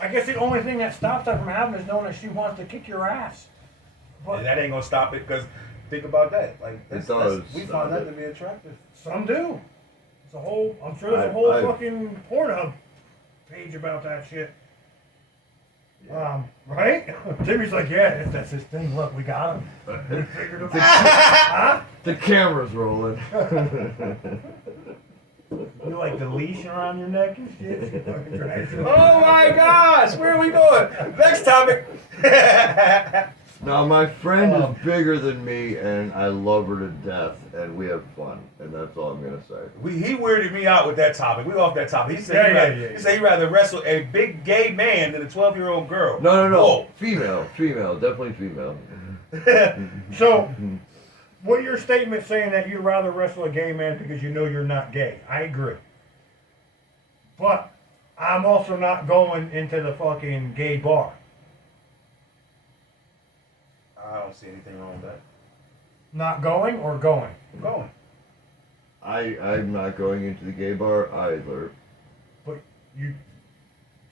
I guess the only thing that stops that from happening is knowing that she wants to kick your ass. But And that ain't gonna stop it because think about that. Like does we stop find that it. to be attractive. some do. It's a whole. I'm sure there's a I- whole I- fucking Pornhub page about that shit. Right? Timmy's like, yeah, that's his thing. Look, we got him. We figured him out. Huh? The camera's rolling. You like the leash around your neck and shit? Oh my gosh, where are we going? Next topic. Now my friend Um, is bigger than me, and I love her to death, and we have fun, and that's all I'm gonna say. He weirded me out with that topic. We off that topic. He said he said he'd rather wrestle a big gay man than a 12-year-old girl. No. Female, definitely female. So, what your statement saying that you'd rather wrestle a gay man because you know you're not gay, I agree. But I'm also not going into the fucking gay bar. I don't see anything wrong with that. Not going or going? I'm going. I'm not going into the gay bar either. But you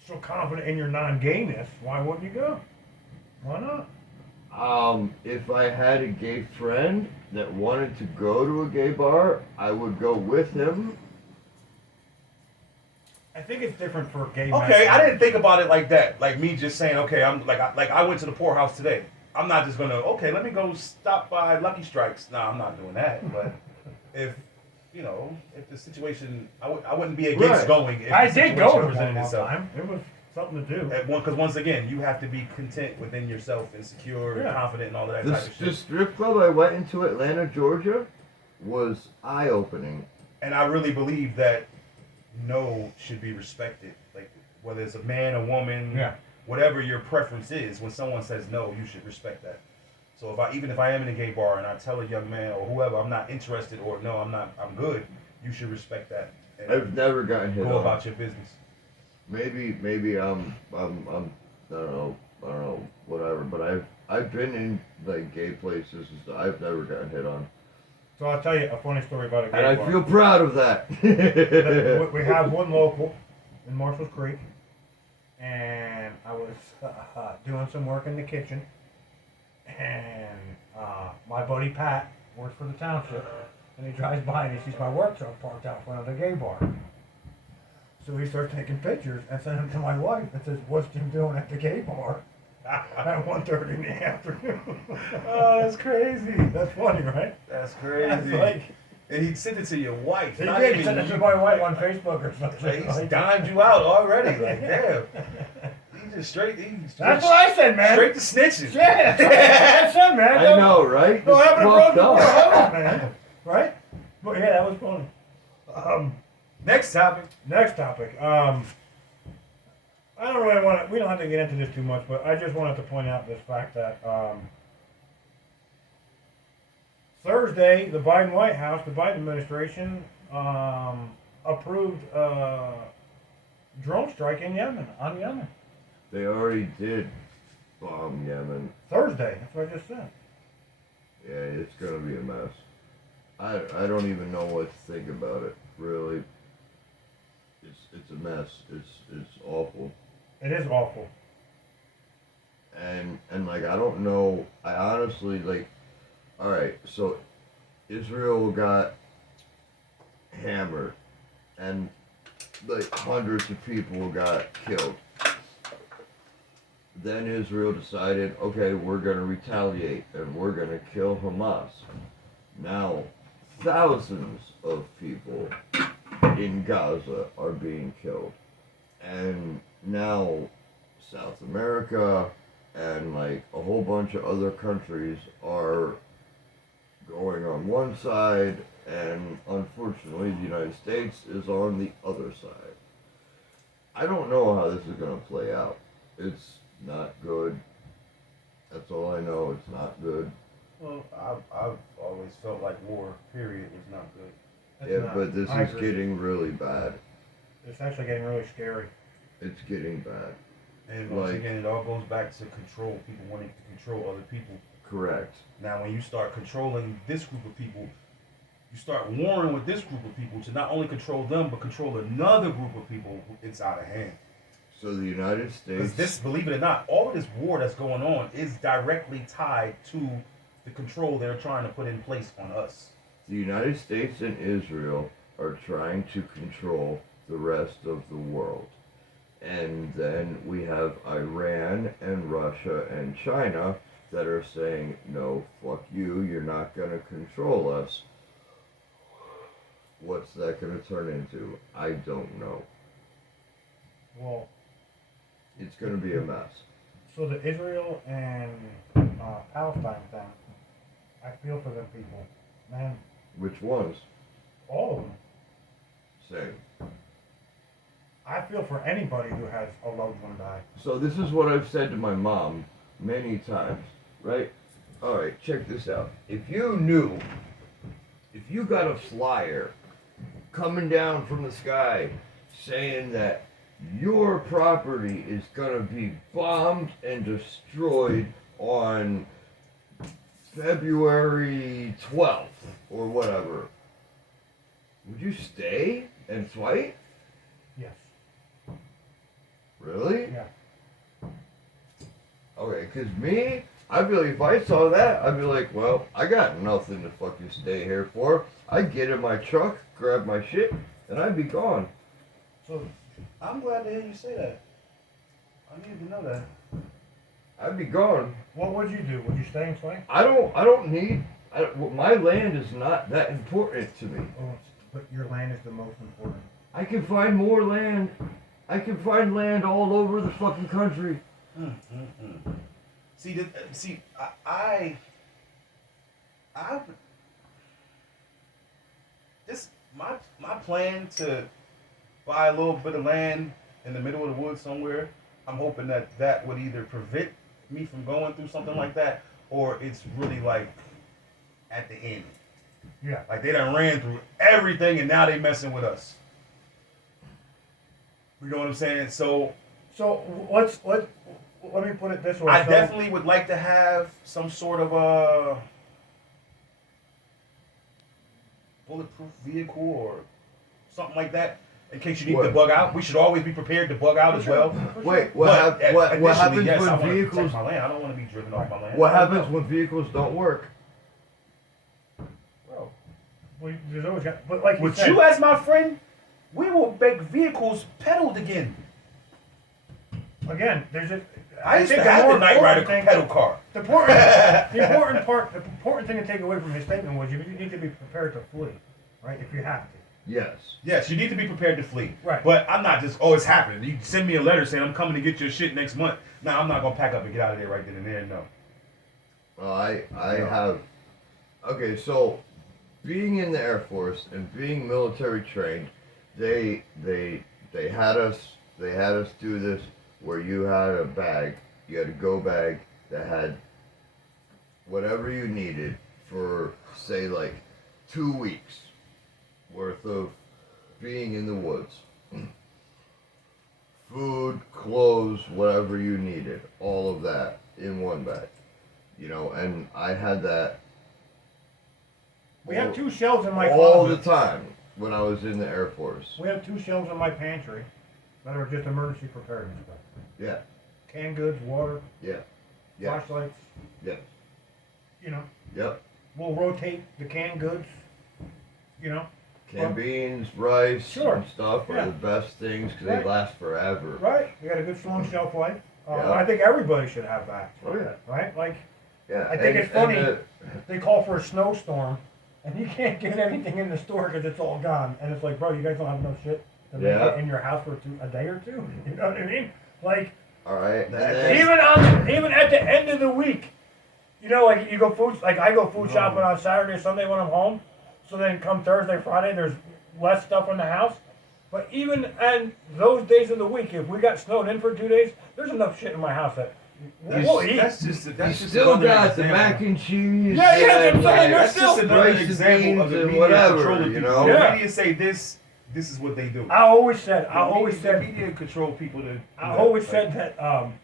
so confident in your non-gayness, why wouldn't you go? Why not? If I had a gay friend that wanted to go to a gay bar, I would go with him. I think it's different for gay men. Okay, I didn't think about it like that. Like me just saying, okay, I'm like I went to the poorhouse today. I'm not just gonna let me go stop by Lucky Strikes. No, I'm not doing that. But if if the situation, I wouldn't be against Right. going. If I the did go situation to presented one itself. time. It was something to do. Because once again, you have to be content within yourself and secure and Yeah. confident and all of that The, type of the shit. strip club I went into Atlanta, Georgia, was eye-opening. And I really believe that no should be respected. Like whether it's a man, a woman, Yeah. whatever your preference is, when someone says no, you should respect that. So even if I am in a gay bar and I tell a young man or whoever I'm not interested or no, I'm good, you should respect that. And I've never gotten hit go on. about your business. Maybe I'm I don't know, whatever. But I've been in like gay places and stuff. I've never gotten hit on, So I'll tell you a funny story about a gay and I bar. feel proud of that. We have one local in Marshall's Creek, and I was doing some work in the kitchen, and my buddy Pat works for the township, and he drives by and he sees my work truck parked out front of the gay bar. So he starts taking pictures and sends them to my wife and says, "What's Jim doing at the gay bar at 1:30 in the afternoon?" Oh, that's crazy. That's funny, right? That's That's crazy. like, And he sent it to your wife. he not did even send it to you. my wife on Facebook or something. He's dimed you out already. Like, damn. He just straight. That's what I said, man. Straight to snitching. Yeah, that's it, man. I know, right? No, It's having a fucked broken up. man. Right? But yeah, that was funny. Next topic. Next topic. I don't really want to. We don't have to get into this too much, but I just wanted to point out this fact that Thursday, the Biden White House, the Biden administration, approved drone strike in Yemen on Yemen. They already did bomb Yemen. Thursday. That's what I just said. Yeah, it's gonna be a mess. I don't even know what to think about it. Really, it's a mess. It's awful. It is awful. And like I don't know. I honestly like. All right, so Israel got hammered, and like hundreds of people got killed. Then Israel decided, okay, we're gonna retaliate and we're gonna kill Hamas. Now, thousands of people in Gaza are being killed, and now South America and like a whole bunch of other countries are going on one side, and unfortunately the United States is on the other side. I don't know how this is going to play out. It's not good. That's all I know. It's not good. Well, I've always felt like war, period, was not good. It's Yeah, not. but this I is agree. getting really bad. It's actually getting really scary. It's getting bad. And once Like- again, it all goes back to control. People wanting to control other people. Correct. Now, when you start controlling this group of people, you start warring with this group of people to not only control them, but control another group of people. It's out of hand. So the United Because States. this, believe it or not, all of this war that's going on is directly tied to the control they're trying to put in place on us. The United States and Israel are trying to control the rest of the world. And then we have Iran and Russia and China that are saying, no, fuck you, you're not going to control us. What's that going to turn into? I don't know. Well, It's going to be a mess. So the Israel and Palestine thing, I feel for them people, man. Which ones? All of them. Same. I feel for anybody who has a loved one die. So this is what I've said to my mom many times, right? All right, check this out. If you got a flyer coming down from the sky saying that your property is gonna be bombed and destroyed on February 12th or whatever, would you stay and fight? Yes. Really? Yeah. Okay, because me, I'd be like, if I saw that, I'd be like, well, I got nothing to fucking stay here for. I'd get in my truck, grab my shit, and I'd be gone. So I'm glad to hear you say that. I needed to know that. I'd be gone. what would you do? Would you stay and fight? I don't need, my land is not that important to me. Oh, but your land is the most important. I can find more land. I can find land all over the fucking country. See, I this my plan to buy a little bit of land in the middle of the woods somewhere. I'm hoping that would either prevent me from going through something like that, or it's really like at the end. Yeah. Like they done ran through everything and now they messing with us. You know what I'm saying? So let me put it this way. I So- definitely would like to have some sort of a bulletproof vehicle or something like that in case you need to What? bug out. We should always be prepared to bug out as well. Wait, But what additionally, happens yes, I when wanna vehicles? protect my land. I don't want to be driven off my land. What happens when vehicles don't work? Bro, Well, there's always got, but like you with said, you as my friend, we will make vehicles pedaled again. again, there's a. I used think to the have more the Knight Rider important thing- pedal car. The important thing to take away from his statement was you need to be prepared to flee, right? If you have to. Yes. Yes, you need to be prepared to flee. Right. But I'm not just, oh, it's happening. You send me a letter saying I'm coming to get your shit next month. No, I'm not going to pack up and get out of there right then and there. No. Well, I have. Okay, so being in the Air Force and being military trained, they had us do this where you had a bag, you had a go bag that had whatever you needed for say like 2 weeks worth of being in the woods. Food, clothes, whatever you needed, all of that in one bag. You know, and I had that We have 2 shelves in my all closet. the time when I was in the Air Force. We have 2 shelves in my pantry that are just emergency preparedness stuff. Yeah, Canned goods, water, yeah, yeah, flashlights. yeah, You know, yep. we'll rotate the canned goods. You know, Canned beans, rice, Sure. and stuff Yeah. are the best things because Right. they last forever. right? You got a good strong shelf life. Yeah. I think everybody should have that, Oh yeah, right? Like yeah. I think it's funny. and, they call for a snowstorm, and you can't get anything in the store because it's all gone. And it's like, bro, you guys don't have enough shit to make Yeah. it in your house for a day or two. You know what I mean? Like all right, and That- then, even at the end of the week, you know, like you go food, like I go food shopping on Saturday or Sunday when I'm home. So then come Thursday, Friday, there's less stuff in the house. But even on those days of the week, if we got snowed in for 2 days, there's enough shit in my house that we'll eat. That's just you that's just still another got the example. mac and cheese. Yeah, yeah, that's and, what I'm saying, like, there's That's just still another rice and example of beans the and media whatever, controlling you people. know? The Yeah. media say this is what they do. I always said The media control people to. I always said that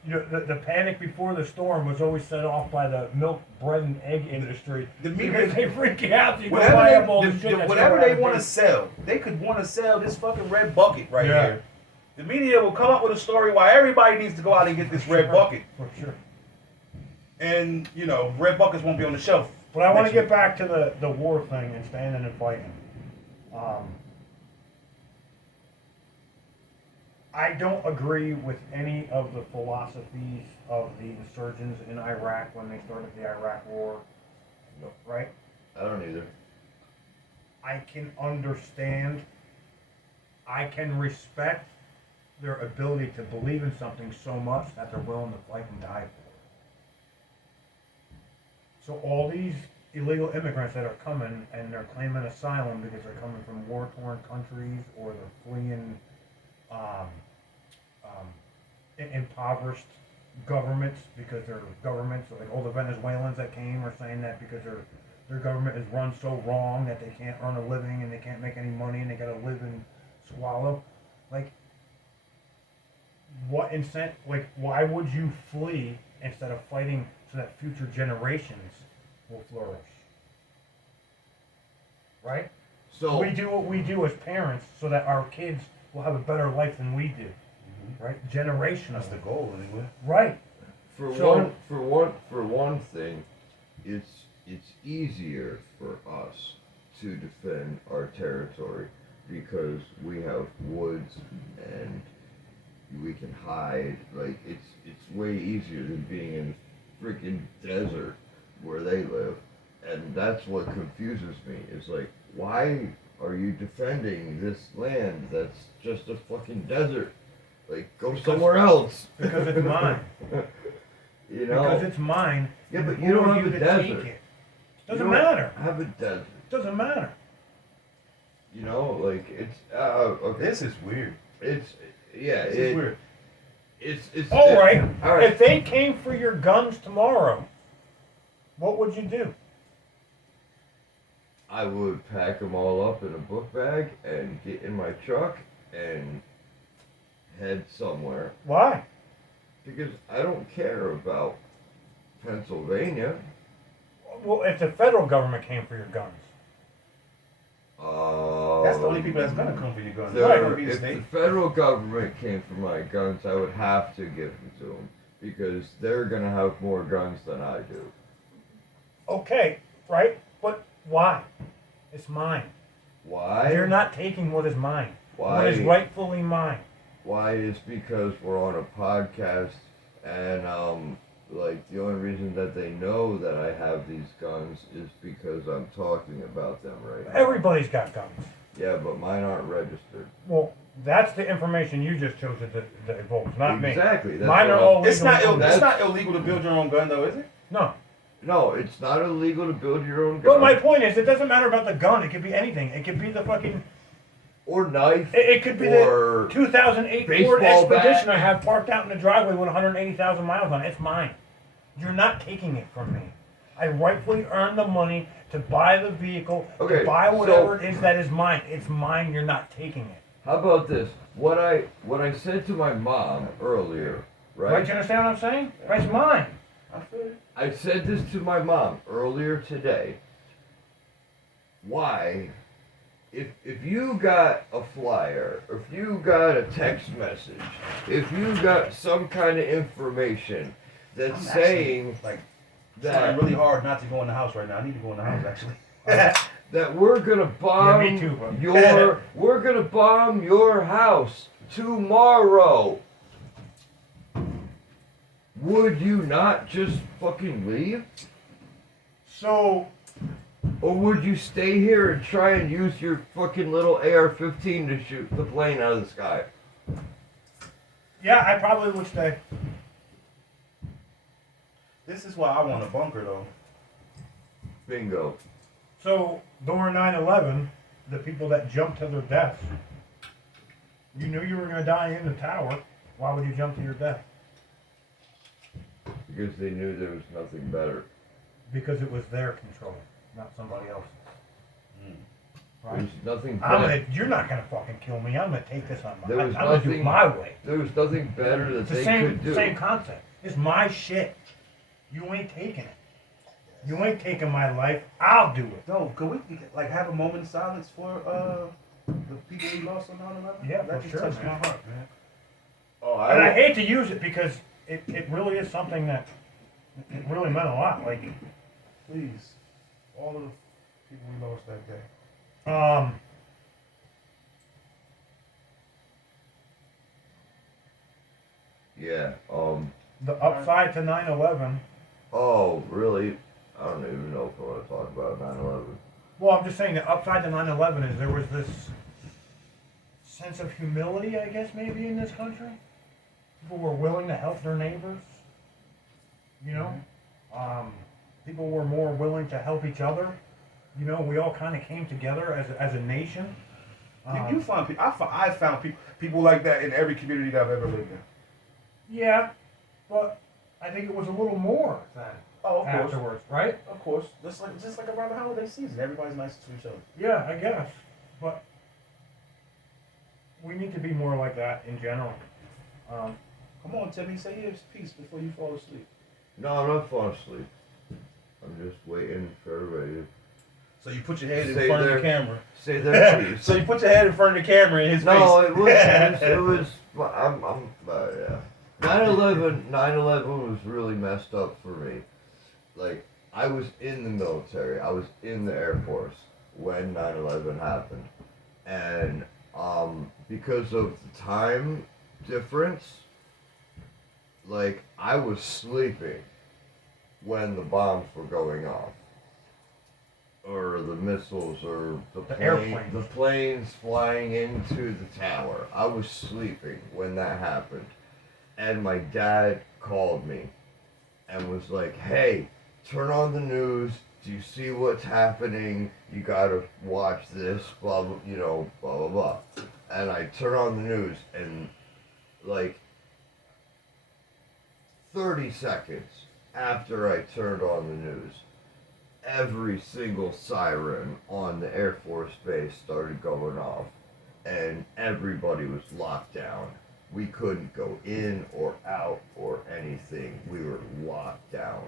you know the panic before the storm was always set off by the milk, bread, and egg industry. the media- because they freak you out. So you go buy up all the shit. that's whatever never they happened. want to sell, they could want to sell this fucking red bucket right Yeah. here. The media will come up with a story why everybody needs to go out and get this red bucket, For sure. and you know, red buckets won't be on the shelf. But I want to next get week. back to the war thing and standing and fighting. I don't agree with any of the philosophies of the insurgents in Iraq when they started the Iraq War. No. Right? I don't either. I can understand. I can respect their ability to believe in something so much that they're willing to fight and die for it. So all these illegal immigrants that are coming and they're claiming asylum because they're coming from war-torn countries or they're fleeing um, impoverished governments because their governments, like all the Venezuelans that came, are saying that because their government is run so wrong that they can't earn a living and they can't make any money and they gotta live and swallow. Like, what incent? Like, why would you flee instead of fighting so that future generations will flourish? Right? So We do what we do as parents so that our kids will have a better life than we do. Right? Generational. That's the goal, anyway. Right. So- for one thing, it's easier for us to defend our territory because we have woods and we can hide. Like it's way easier than being in the freaking desert where they live, and that's what confuses me. It's like, why are you defending this land that's just a fucking desert? Like, go somewhere else. Because it's mine. You know. Because it's mine. Yeah, and but who you don't are have a to desert. take it? You Doesn't don't matter. Have a desert. Doesn't matter. You know, like it's okay. This is weird. It's yeah. This is weird. It's All right. All right. If they came for your guns tomorrow, what would you do? I would pack them all up in a book bag and get in my truck and head somewhere Why? because I don't care about Pennsylvania. Well, if the federal government came for your guns. That's the only people that's gonna come for your guns. It's There- not gonna be the if state. the federal government came for my guns, I would have to give them to them because they're gonna have more guns than I do. Okay, right? But why? It's mine. Why? You're not taking what is mine. Why? What is rightfully mine. Why is because we're on a podcast and like the only reason that they know that I have these guns is because I'm talking about them right now. Everybody's got guns. Yeah, but mine aren't registered. Well, that's the information you just chose to divulge, not me. Exactly. That's Mine what are I'm- all It's not. legal. That's- It's not illegal to build your own gun, though, is it? No. No, it's not illegal to build your own gun. But my point is, it doesn't matter about the gun. It could be anything. It could be the fucking. Or knife. It could be or the 2008 Ford baseball bat. Expedition I have parked out in the driveway with 180,000 miles on it. It's mine. You're not taking it from me. I rightfully earned the money to buy the vehicle, Okay, to buy whatever so- it is that is mine. It's mine. You're not taking it. How about this? What I said to my mom earlier, Right? right? You understand what I'm saying? It's mine. I feel it. I said this to my mom earlier today. Why, if you got a flyer, if you got a text message, if you got some kind of information that's I'm saying actually, like, that trying really hard not to go in the house right now. I need to go in the house, actually. that we're gonna bomb Yeah, me too, bro. we're gonna bomb your house tomorrow, would you not just fucking leave? So, Or would you stay here and try and use your fucking little AR-15 to shoot the plane out of the sky? yeah, I probably would stay. This is why I want a bunker, though. Bingo. So, during 9/11, the people that jumped to their deaths, you knew you were going to die in the tower. Why would you jump to your death? Because they knew there was nothing better. Because it was their control, not somebody else's. Right? There's nothing I'm better. gonna, you're not going to fucking kill me. I'm going to take this on my. There I'm was going to do it nothing- my way. There was nothing better that It's the they same could do. same concept. It's my shit. You ain't taking it. You ain't taking my life. I'll do it. No, could we like have a moment of silence for the people we lost on 9/11? Yeah, that for just sure, touched man. my heart, man. Oh, And I I hate to use it because it really is something that it really meant a lot. Like, Please, all of the people we lost that day. yeah. The upside to 9/11. Oh, really? I don't even know if I want to talk about 9/11. Well, I'm just saying the upside to 9/11 is there was this sense of humility, I guess, maybe in this country. People were willing to help their neighbors. You know, people were more willing to help each other. You know, we all kind of came together as a nation. You find people. I found people like that in every community that I've ever lived in. Yeah, but I think it was a little more than Oh, of course. afterwards, right? Of course. Just like around the holiday season, everybody's nice to each other. Yeah, I guess. But we need to be more like that in general. Come on, Timmy, say your piece before you fall asleep. No, I'm not falling asleep. I'm just waiting for everybody to So you put your head in Say front of their- the camera. say their piece. So you put your head in front of the camera in his No, face. it was, yeah. 9/11 was really messed up for me. Like, I was in the military. I was in the Air Force when 9/11 happened. And, because of the time difference, like, I was sleeping when the bombs were going off. Or the missiles, or The airplanes. the planes flying into the tower. I was sleeping when that happened, and my dad called me, and was like, "Hey, turn on the news. Do you see what's happening? You gotta watch this. Blah blah. You know, blah blah blah." And I turn on the news, and like 30 seconds after I turned on the news, every single siren on the Air Force Base started going off, and everybody was locked down. We couldn't go in or out or anything. We were locked down.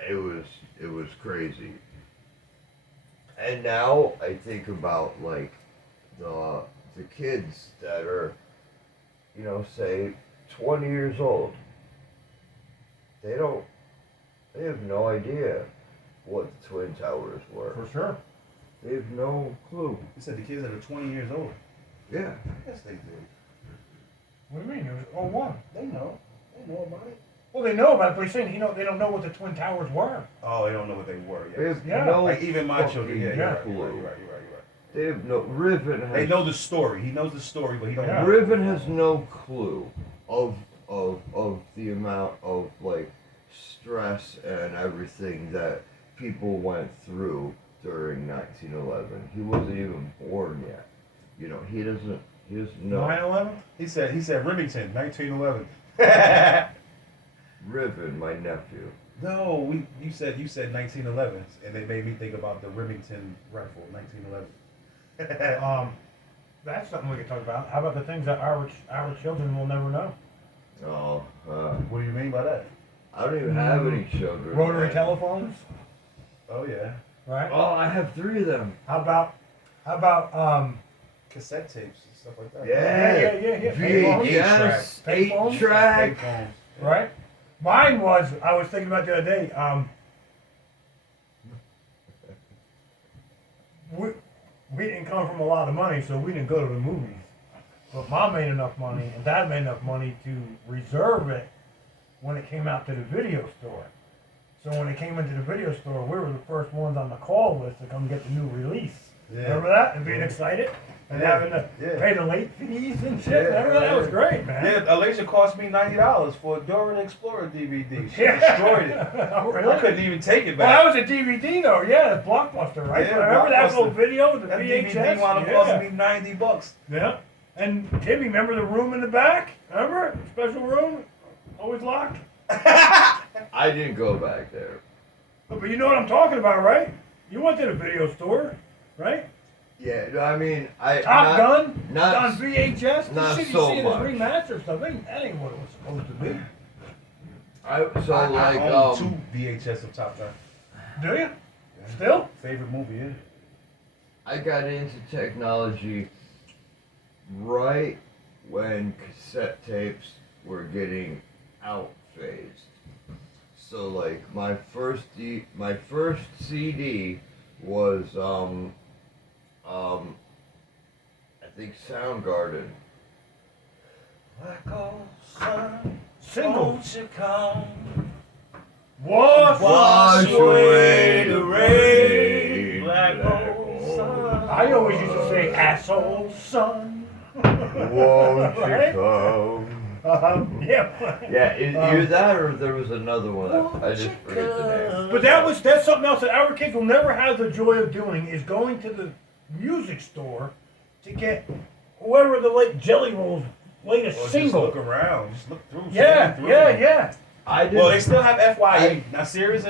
It was crazy. And now I think about like the kids that are, you know, say 20 years old. They have no idea what the Twin Towers were. For sure. They have no clue. You said the kids that are 20 years old. Yeah. Yes, they do. What do you mean? It was 01. They know. They know about it. Well, they know about it, but he's saying, they don't know what the Twin Towers were. Oh, they don't know what they were They yet. have Yeah. no Like even my fucking children. Yeah, yeah. you're right. You're right. They have no. Riven has. They know the story. He knows the story, but he don't Yeah. know. Riven has no clue of the amount of like stress and everything that people went through during 1911. He wasn't even born yet. You know, he doesn't know. 9/11? He said Remington, 1911. Riven, my nephew. No, you said 1911, and it made me think about the Remington rifle, 1911. That's something we could talk about. How about the things that our children will never know? Oh, What do you mean by that? I don't even have any children. Rotary man. telephones, Oh yeah, right? Oh, I have 3 of them. How about cassette tapes and stuff like that. Yeah. VHS, Payphones? 8-track. Payphones. right? Mine was, I was thinking about the other day, we didn't come from a lot of money, so we didn't go to the movies. But Mom made enough money, and Dad made enough money to reserve it when it came out to the video store. So when it came into the video store, we were the first ones on the call list to come get the new release. Yeah. Remember that? And being excited? And Yeah. having to Yeah. pay the late fees and shit. Yeah. Remember that? That was great, man. Yeah, Alicia cost me $90 for a Dora the Explorer DVD. She Yeah. destroyed it. Oh, really? I couldn't even take it Well, back. that was a DVD though, yeah, it's Blockbuster, right? Yeah, Remember that Blockbuster. little video with the That VHS? DVD wound up yeah. costing me $90. Yeah. And Timmy, remember the room in the back? Remember? Special room? Always locked? I didn't go back there. But you know what I'm talking about, right? You went to the video store, right? Yeah, I mean, I Top Gun? not- on VHS? not you see, so you see much. this remaster stuff. That ain't what it was supposed to be. I I own 2 VHS of Top Gun. Do you? Still? Favorite movie, yeah. I got into technology right when cassette tapes were getting outphased. So like my first CD was I think Soundgarden. Black old sun, Single. won't you come? Wash away the rain. Black old sun. I always used to say asshole son. Won't Right? you come? Yeah. Yeah, either that or there was another one. I just forget the name. But that's something else that our kids will never have the joy of doing is going to the music store to get whoever the late Jelly Roll's latest Or just single. look around, just look through. Yeah, scroll through. yeah. I did. Well, they still have FYE. Nasir is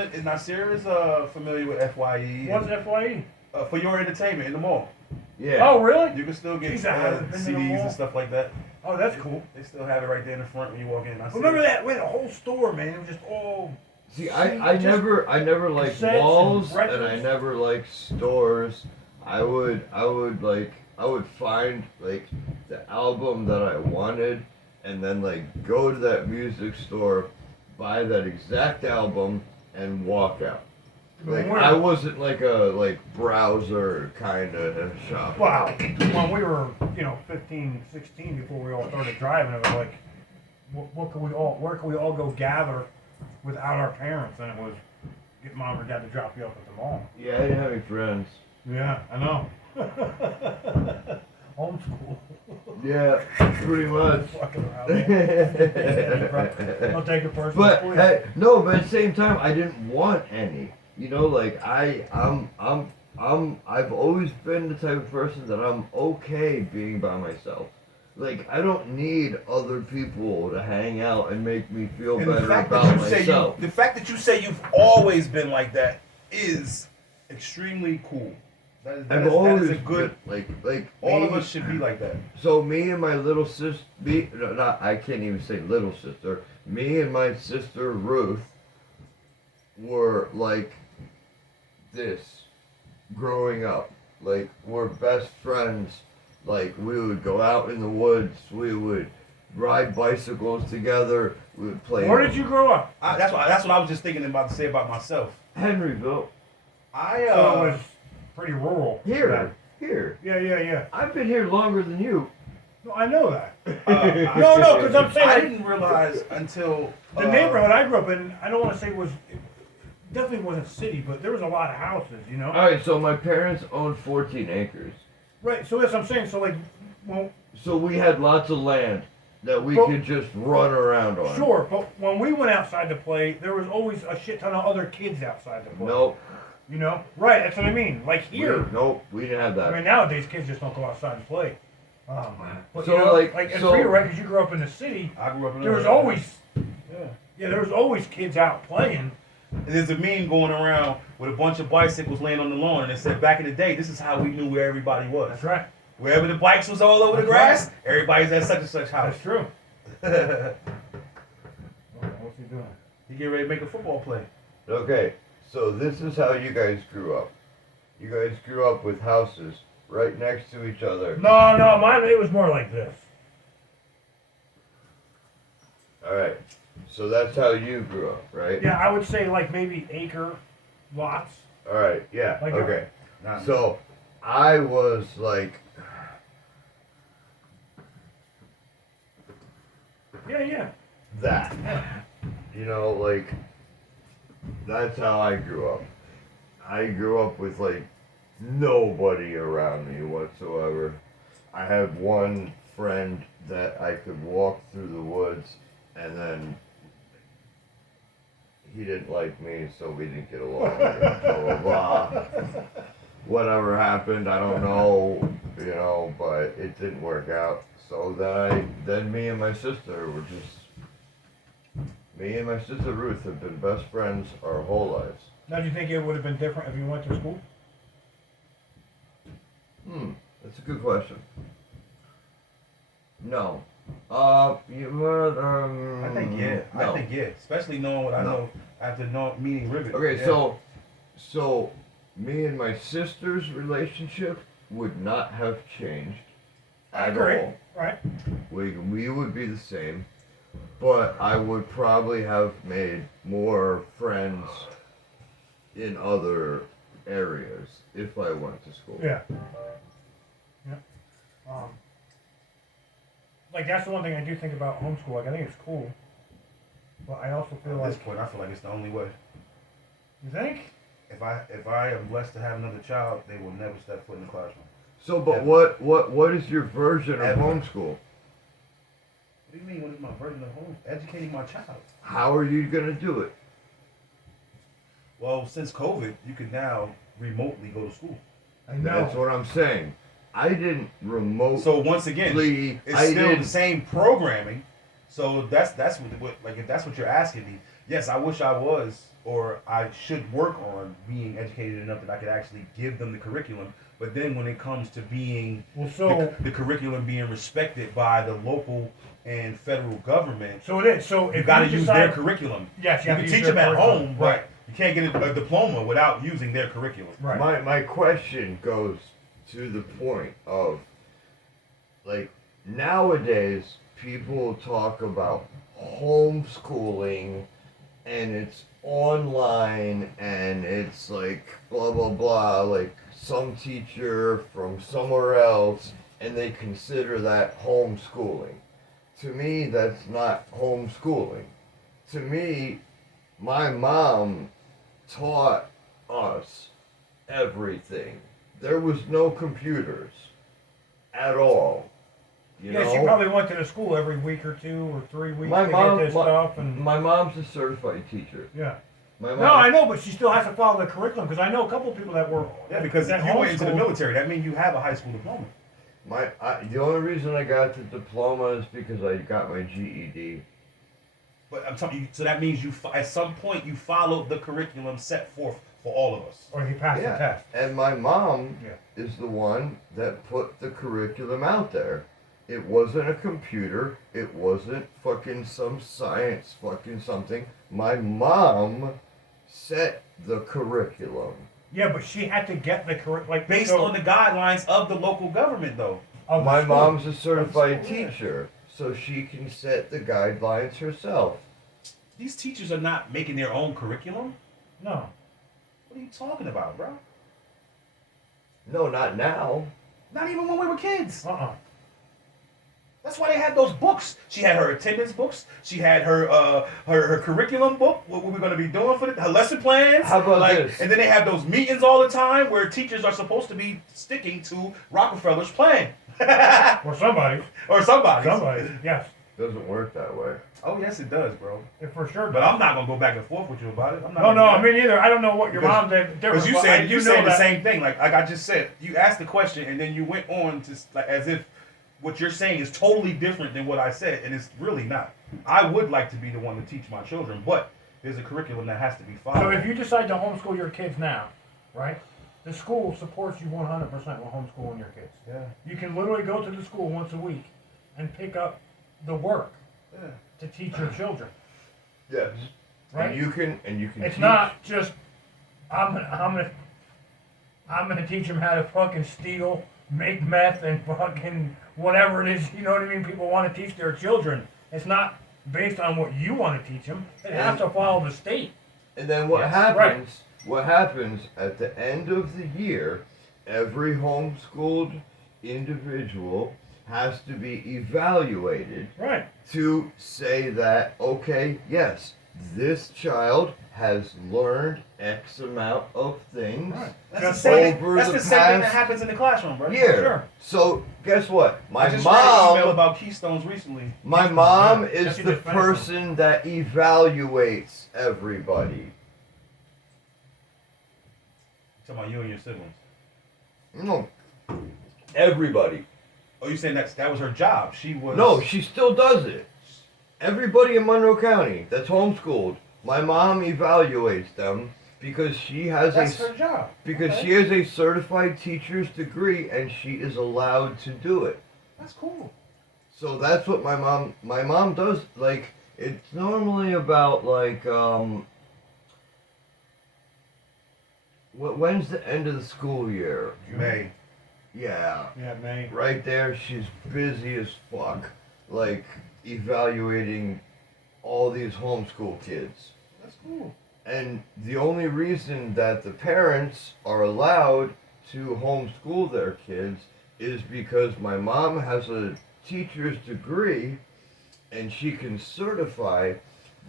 familiar with FYE. What's FYE? For your entertainment in the mall. Yeah. Oh, really? You can still get Jeez, I haven't been to the CDs mall. and stuff like that. Oh, that's cool. They still have it right there in the front when you walk in. Remember that? We had a whole store, man. It was just all. See, I never liked cassettes and walls, and I records. never liked stores. I would find like the album that I wanted, and then like go to that music store, buy that exact album, and walk out. Like Where? I wasn't like a browser kind of shop. Wow. When we were, 15, 16, before we all started driving, it was like, where can we all go gather without our parents? And it was get mom or dad to drop you off at the mall. Yeah, I didn't have any friends. Yeah, I know. Homeschool. Yeah, pretty much. Fucking around there. I'll take it personally. But please. hey, no, but at the same time, I didn't want any. Like I've always been the type of person that I'm okay being by myself. Like I don't need other people to hang out and make me feel And the better fact about that you say myself. the fact that you say you've always been like that is extremely cool. That is I've always a good. been, like All of me- us should be like that. So me and my little sister, I can't even say little sister. Me and my sister Ruth were like this growing up. Like we're best friends. Like we would go out in the woods. We would ride bicycles together. We would play. Where did you grow up? That's what I was just thinking about to say about myself. Henryville. I So it was pretty rural. Here. Yeah. I've been here longer than you. No, I know that. no, No, because I'm saying I like, didn't realize until the neighborhood I grew up in, I don't want to say it definitely wasn't city, but there was a lot of houses, All right. So my parents owned 14 acres. Right, so that's what I'm saying. So like, well, So we had lots of land that we Well, could just run around on. sure, but when we went outside to play, there was always a shit ton of other kids outside to play. Nope. Right? That's what I mean. Like here, Nope. We didn't have that. I mean nowadays kids just don't go outside and play. But So, like like, it's so- weird, right? Because you grew up in the city, I grew up in there was a- always Yeah. there was always kids out playing. And there's a meme going around with a bunch of bicycles laying on the lawn, and it said back in the day, this is how we knew where everybody was. That's right. Wherever the bikes was all over the That's grass, everybody's at such and such house. That's true. He What's he doing? get ready to make a football play. Okay. So this is how you guys grew up. You guys grew up with houses right next to each other. No, mine it was more like this. All right. So that's how you grew up, right? Yeah, I would say like maybe acre lots. All right. Yeah. Like Okay. Not So I was like, Yeah. that. Like that's how I grew up. I grew up with like nobody around me whatsoever. I had one friend that I could walk through the woods, and then he didn't like me, so we didn't get along. Blah, blah, blah. Whatever happened, I don't know, but it didn't work out. So then me and my sister were just. Me and my sister Ruth have been best friends our whole lives. Now, do you think it would have been different if you went to school? That's a good question. No. I think yeah. No. I think yeah. Especially knowing what I No. know after meeting Rivet. Okay, Yeah. so me and my sister's relationship would not have changed I at agree. all. Right. We would be the same, but I would probably have made more friends in other areas if I went to school. Yeah. Like that's the one thing I do think about homeschool. Like I think it's cool, but I also feel At like this point, I feel like it's the only way. you think. If I am blessed to have another child, they will never step foot in the classroom. So, but Ever. what is your version of Ever. homeschool? What do you mean? What is my version of home? Educating my child. How are you gonna do it? Well, since COVID, you can now remotely go to school. And that's what I'm saying. I didn't remotely. So once again, it's still the same programming. So that's what like if that's what you're asking me. Yes, I wish I was, or I should work on being educated enough that I could actually give them the curriculum. But then when it comes to being the curriculum being respected by the local and federal government, So it is. So you if got to you use decide, their curriculum. Yes, You have can to teach use them their at curriculum. home, but you can't get a diploma without using their curriculum. Right. My question goes to the point of, like, nowadays people talk about homeschooling and it's online and it's like blah blah blah, like some teacher from somewhere else, and they consider that homeschooling. To me, that's not homeschooling. To me, my mom taught us everything. There was no computers at all. You Yeah, know? she probably went to the school every week or 2 or 3 weeks My to mom, get this stuff. And my mom's a certified teacher. yeah. My mom, No, I know, but she still has to follow the curriculum because I know a couple of people that were. Yeah, because that you went into the homeschooled. military. That means you have a high school diploma. the only reason I got the diploma is because I got my GED. But I'm telling you, so that means at some point you followed the curriculum set forth for all of us. Or he passed the Yeah, test. and my mom Yeah. is the one that put the curriculum out there. It wasn't a computer. It wasn't fucking some science fucking something. My mom set the curriculum. Yeah, but she had to get the curriculum like Based on the guidelines of the local government, though. of the My school. mom's a certified school, yeah. teacher, so she can set the guidelines herself. These teachers are not making their own curriculum. No. What are you talking about, bro? No, not now. Not even when we were kids. Uh-uh. That's why they had those books. She had her attendance books. She had her curriculum book. What we're going to be doing for her lesson plans. How about this? And then they have those meetings all the time where teachers are supposed to be sticking to Rockefeller's plan. Or somebody. Or somebody. Somebody. Yes. Doesn't work that way. Oh yes, it does, bro. It for sure. But I'm not gonna go back and forth with you about it. I'm not. No, I mean neither. I don't know what your mom did different. Because you but I said do you know said the that- same thing. Like I just said, you asked the question and then you went on to like as if what you're saying is totally different than what I said, and it's really not. I would like to be the one to teach my children, but there's a curriculum that has to be followed. So if you decide to homeschool your kids now, right? The school supports you 100% with homeschooling your kids. Yeah. You can literally go to the school once a week and pick up the work Yeah. to teach your children. Yes. Right? And you can It's teach- not just I'm gonna teach them how to fucking steal, make meth, and fucking whatever it is. You know what I mean? People want to teach their children. It's not based on what you want to teach them. It has to follow the state. And then what Yes. happens? What happens at the end of the year? Every homeschooled individual has to be evaluated Right. to say that, okay, yes, this child has learned X amount of things. Right. That's the Just same. over That's the the same thing that past happens in the classroom, bro. year. Sure. So guess what? I My just read an email mom, about Keystones recently. my mom Yeah. is That's the what they find person that evaluates everybody. Talking about you and your siblings. No, everybody. Oh, you saying that was her job? She was. No, she still does it. Everybody in Monroe County that's homeschooled, my mom evaluates them because she has That's her job. because Okay. she has a certified teacher's degree and she is allowed to do it. That's cool. So that's what my mom does. Like, it's normally about like when's the end of the school year? May. Yeah. Yeah, man. Right there, she's busy as fuck, like evaluating all these homeschool kids. That's cool. And the only reason that the parents are allowed to homeschool their kids is because my mom has a teacher's degree and she can certify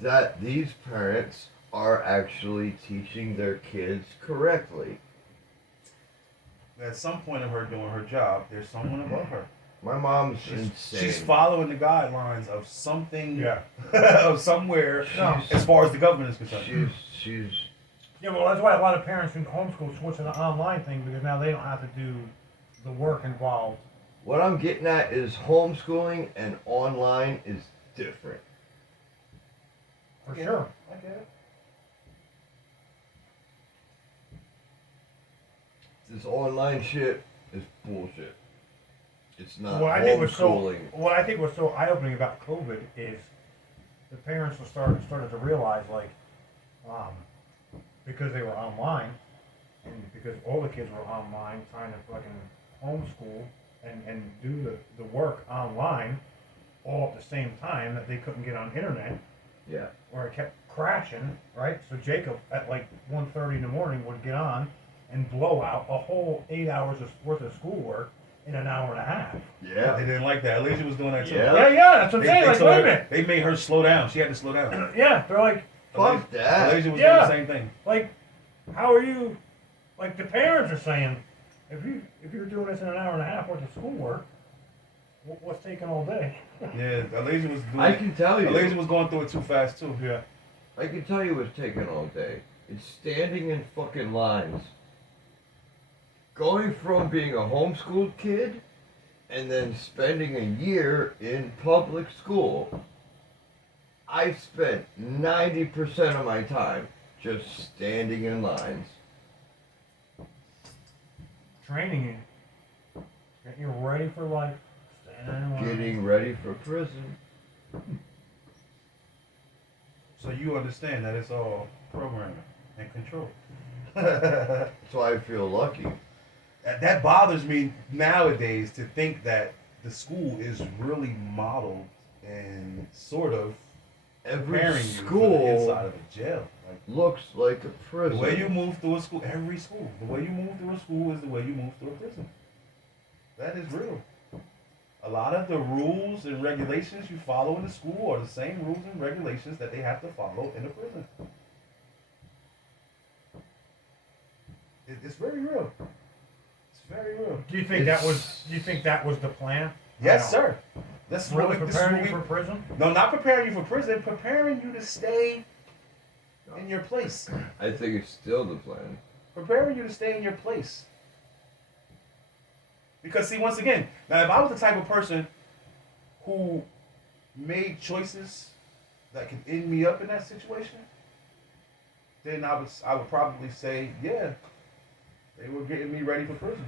that these parents are actually teaching their kids correctly. at some point of her doing her job, there's someone above her. My mom's She's, insane. she's following the guidelines of something, Yeah. of somewhere, No. as far as the government is concerned. She's Yeah, well, that's why a lot of parents in homeschool switch to the online thing because now they don't have to do the work involved. what I'm getting at is homeschooling and online is different. For sure. I get it. This online shit is bullshit. It's not What I think was homeschooling. what I think was so eye opening about COVID is the parents were started to realize because they were online and because all the kids were online trying to fucking homeschool and do the work online all at the same time that they couldn't get on internet Yeah. or it kept crashing, right? So Jacob at like 1:30 in the morning would get on and blow out a whole 8 hours worth of schoolwork in an hour and a half. They Yeah. didn't like that. Alicia was doing that too. Yeah. Yeah, that's what I'm They, saying. they Like, told wait a her- minute. they made her slow down. She had to slow down. Yeah, they're like, Fuck that. Alicia was Yeah. doing the same thing. like, how are you? Like the parents are saying, if you're doing this in an hour and a half worth of schoolwork, what's taking all day? Yeah, Alicia was doing. I can tell you. Alicia was going through it too fast too. Yeah. I can tell you what's taking all day. It's standing in fucking lines. Going from being a homeschooled kid and then spending a year in public school. I spent 90% of my time just standing in lines. Training you, getting you ready for life, standing in line. Getting ready for prison. So you understand that it's all programming and control. So I feel lucky. That bothers me nowadays to think that the school is really modeled and sort of Every preparing you for the school inside of a jail. Like looks like a the prison. way you move through a school, every school, the way you move through a school is the way you move through a prison. That is real. A lot of the rules and regulations you follow in the school are the same rules and regulations that they have to follow in a prison. It's very real. It's very real. Do you think that was the plan? Yes, No. sir. That's Really what this is preparing what you we, for prison? no, not preparing you for prison, preparing you to stay in your place. I think it's still the plan. Preparing you to stay in your place. Because see, once again, now if I was the type of person who made choices that could end me up in that situation, then I would probably say, yeah, they were getting me ready for prison.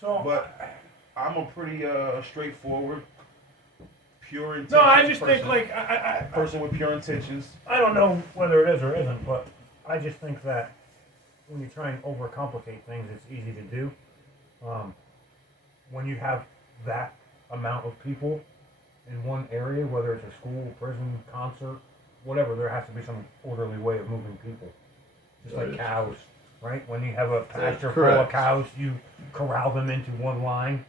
So, But I'm a pretty straightforward, pure intentions no, I just person. think like I Person with pure intentions. I don't know whether it is or isn't, but I just think that when you try and overcomplicate things, it's easy to do. When you have that amount of people in one area, whether it's a school, prison, concert, whatever, there has to be some orderly way of moving people. Just That like is cows, right? When you have a pasture full correct. of cows, you corral them into one line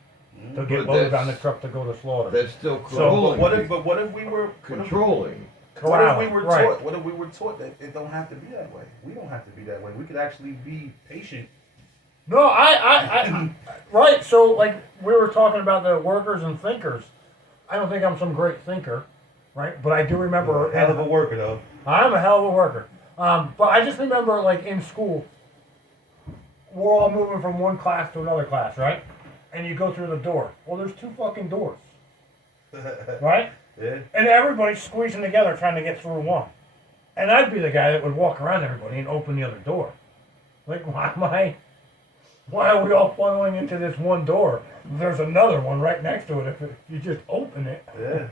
to But get loaded that's- on the truck to go to slaughter. That's still So, controlling. But what if we were controlling? What if we were right. taught? What if we were taught that it don't have to be that way? We don't have to be that way. We could actually be patient. No, I right. So, like we were talking about the workers and thinkers. I don't think I'm some great thinker, right? But I do remember. Hell of a worker though. I'm a hell of a worker. But I just remember, like in school, we're all moving from one class to another class, right? And you go through the door. Well, there's two fucking doors, right? Yeah. And everybody's squeezing together trying to get through one. And I'd be the guy that would walk around everybody and open the other door. Like, why are we all funneling into this one door? There's another one right next to it if you just open it. Yeah.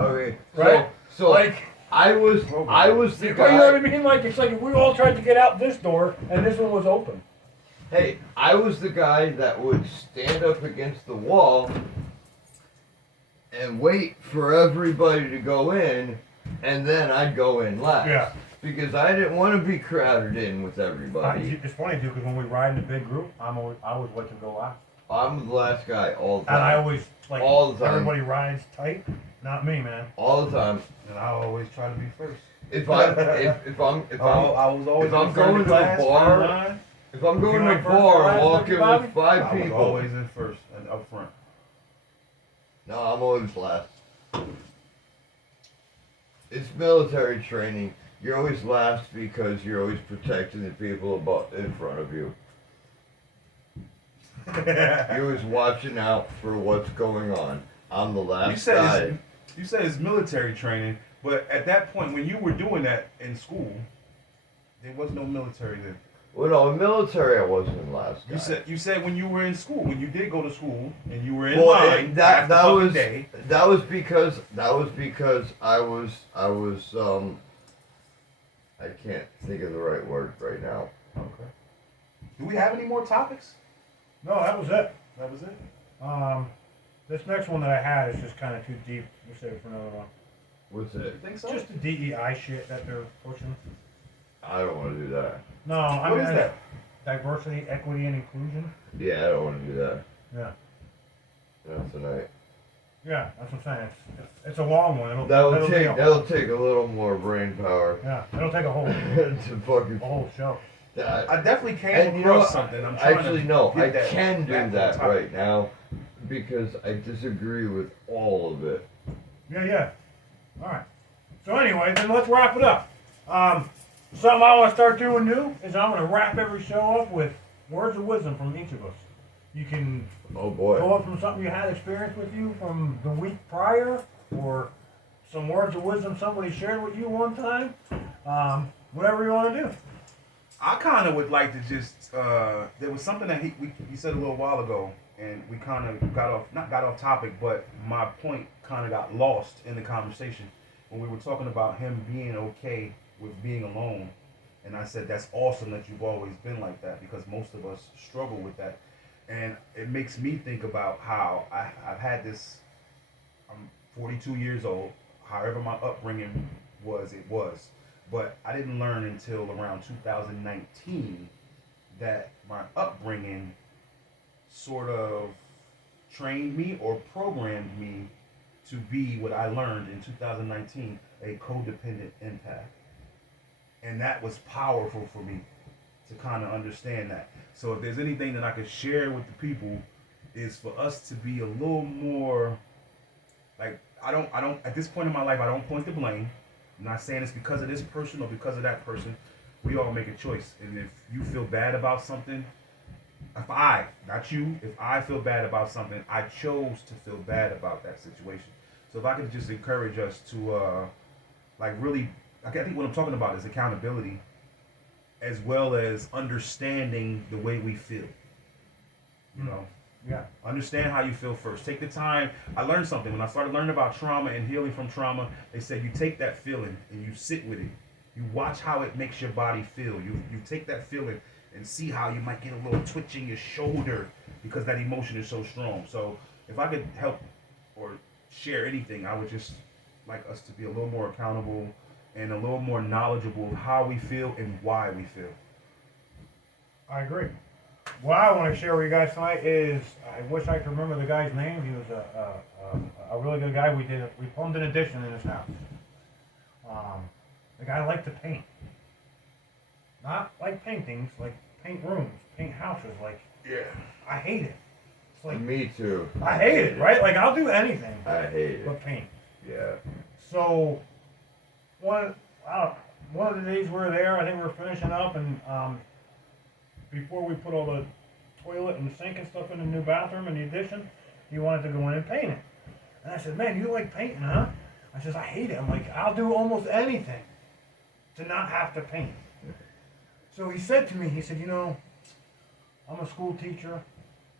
Okay. Right? So Like, I was the you know what I guy. mean? Like, it's like if we all tried to get out this door and this one was open. Hey, I was the guy that would stand up against the wall and wait for everybody to go in, and then I'd go in last. Yeah. Because I didn't want to be crowded in with everybody. It's funny, too, because when we ride in a big group, I always like to go last. I'm the last guy all the And I time. always, like, All the time. everybody rides tight. Not me, man. All the time. And I always try to be first. If I'm I was always if I'm in front going of to a class, bar- front line. If I'm You going to like a first or bar, last, I'm walking Bobby? with 5 I was people. always in first and up front. No, I'm always last. It's military training. You're always last because you're always protecting the people in front of you. You're always watching out for what's going on. I'm the last guy. You said it's military training, but at that point when you were doing that in school, there was no military then. Well, no, in military I wasn't the last guy. You said when you were in school, when you did go to school and you were in Well, line that was day. that was because I was I can't think of the right word right now. Okay. Do we have any more topics? No, that was it. That was it. This next one that I had is just kind of too deep. We'll save it for another one. What's You it? think so? Just the DEI shit that they're pushing. I don't want to do that. No, I What mean is that? diversity, equity, and inclusion. Yeah, I don't want to do that. Yeah, Not tonight. yeah, that's what I'm saying. It's a long one. It'll take a, That'll take a little more brain power yeah, it'll take a whole to fucking. show. That. I definitely came And you know across what? something. I'm trying Actually, to no, get I that can do back on that topic. right now because I disagree with all of it. Yeah. All right. So anyway, then let's wrap it up. Something I want to start doing new is I'm going to wrap every show up with words of wisdom from each of us. You can Oh boy. go up from something you had experience with you from the week prior, or some words of wisdom somebody shared with you one time. Whatever you want to do. I kind of would like to just. There was something that he said a little while ago, and we kind of not got off topic, but my point kind of got lost in the conversation when we were talking about him being okay with being alone. And I said that's awesome that you've always been like that, because most of us struggle with that, and it makes me think about how I've had this. I'm 42 years old. However my upbringing was, it was. But I didn't learn until around 2019 that my upbringing sort of trained me or programmed me to be what I learned in 2019, a codependent empath. And that was powerful for me to kind of understand that. So if there's anything that I could share with the people, is for us to be a little more like, I don't at this point in my life, I don't point the blame. I'm not saying it's because of this person or because of that person. We all make a choice. And if you feel bad about something, if I feel bad about something, I chose to feel bad about that situation. So if I could just encourage us to, really, I think what I'm talking about is accountability, as well as understanding the way we feel. You know? Yeah. Understand how you feel first. Take the time. I learned something when I started learning about trauma and healing from trauma. They said you take that feeling and you sit with it. You watch how it makes your body feel. You take that feeling and see how you might get a little twitch in your shoulder because that emotion is so strong. So if I could help or share anything, I would just like us to be a little more accountable and a little more knowledgeable of how we feel and why we feel. I agree. What I want to share with you guys tonight is, I wish I could remember the guy's name. He was a really good guy. We plumbed an addition in his house. The guy liked to paint. Not like paintings, like paint rooms, paint houses. Like, Yeah. I hate it. It's like, Me too. I hate it, right? Like, I'll do anything I hate it. but paint. Yeah. So, one of the days we were there, I think we were finishing up, and before we put all the toilet and sink and stuff in the new bathroom in the addition, he wanted to go in and paint it. And I said, "Man, you like painting, huh?" I says, "I hate it." I'm like, "I'll do almost anything to not have to paint." So he said to me, he said, "I'm a school teacher.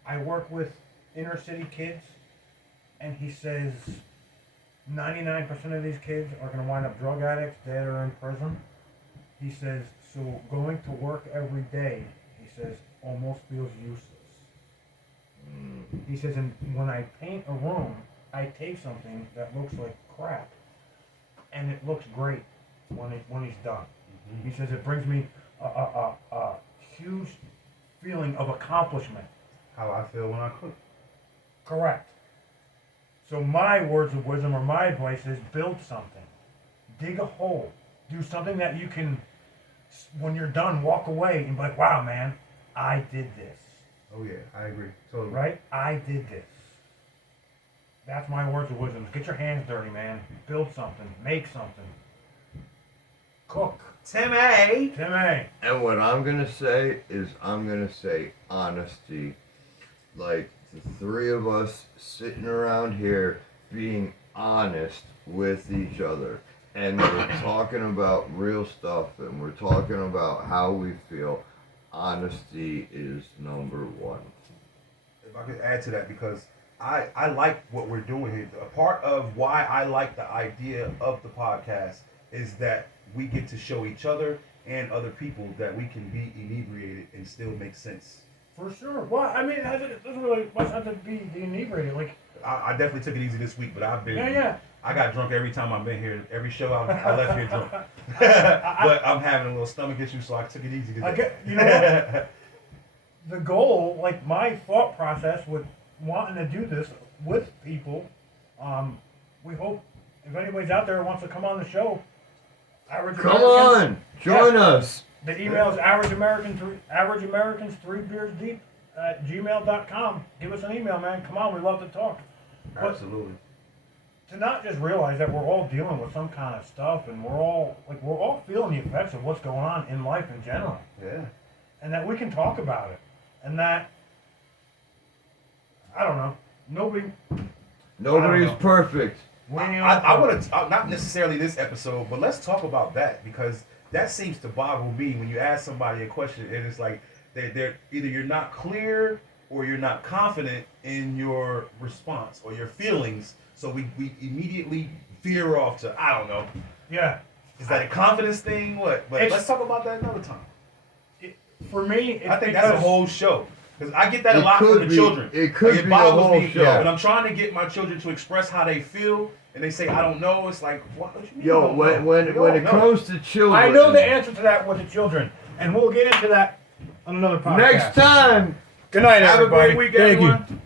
I work with inner city kids." And he says, 99% of these kids are going to wind up drug addicts, dead, or in prison. He says, so going to work every day, he says, almost feels useless. He says, and when I paint a room, I take something that looks like crap, and it looks great when he's done. He says, it brings me a huge feeling of accomplishment. How I feel when I cook. Correct. So my words of wisdom or my advice is build something. Dig a hole. Do something that you can, when you're done, walk away and be like, wow, man, I did this. Oh yeah, I agree. Totally. Right? I did this. That's my words of wisdom. Get your hands dirty, man. Build something. Make something. Cook. Timmy. Timmy. And what I'm gonna say is I'm gonna say honesty. Like the three of us sitting around here being honest with each other. And we're talking about real stuff and we're talking about how we feel. Honesty is number one. If I could add to that, because I like what we're doing here. A part of why I like the idea of the podcast is that we get to show each other and other people that we can be inebriated and still make sense. For sure. Well, I mean, it doesn't really much have to be inebriated. Like, I definitely took it easy this week, but I've been. yeah. I got drunk every time I've been here. Every show I left here drunk. But I'm having a little stomach issue, so I took it easy today. You know what? The goal, like my thought process with wanting to do this with people, we hope if anybody's out there who wants to come on the show, Come on, join us. The email is averageamericans3beersdeep at gmail.com. Give us an email, man. Come on, we love to talk. But Absolutely. to not just realize that we're all dealing with some kind of stuff and we're all feeling the effects of what's going on in life in general. Yeah. And that we can talk about it. And that, I don't know, Nobody's know. perfect. I want to, not necessarily this episode, but let's talk about that, because that seems to boggle me when you ask somebody a question and it's like they're either you're not clear or you're not confident in your response or your feelings. So we immediately veer off to, I don't know. Yeah. Is that a confidence thing? What? But let's talk about that another time. For me, it's I think that's a whole show. Because I get that a It lot could from the be- children. it could Like, be a boggles whole me, show. yeah, when I'm trying to get my children to express how they feel, and they say, I don't know, it's like, what do you mean? Yo, you don't know? when You it don't know. comes to children, I know the answer to that with the children. And we'll get into that on another podcast. next time. Good night, Have a everybody. great week, Thank you. everyone.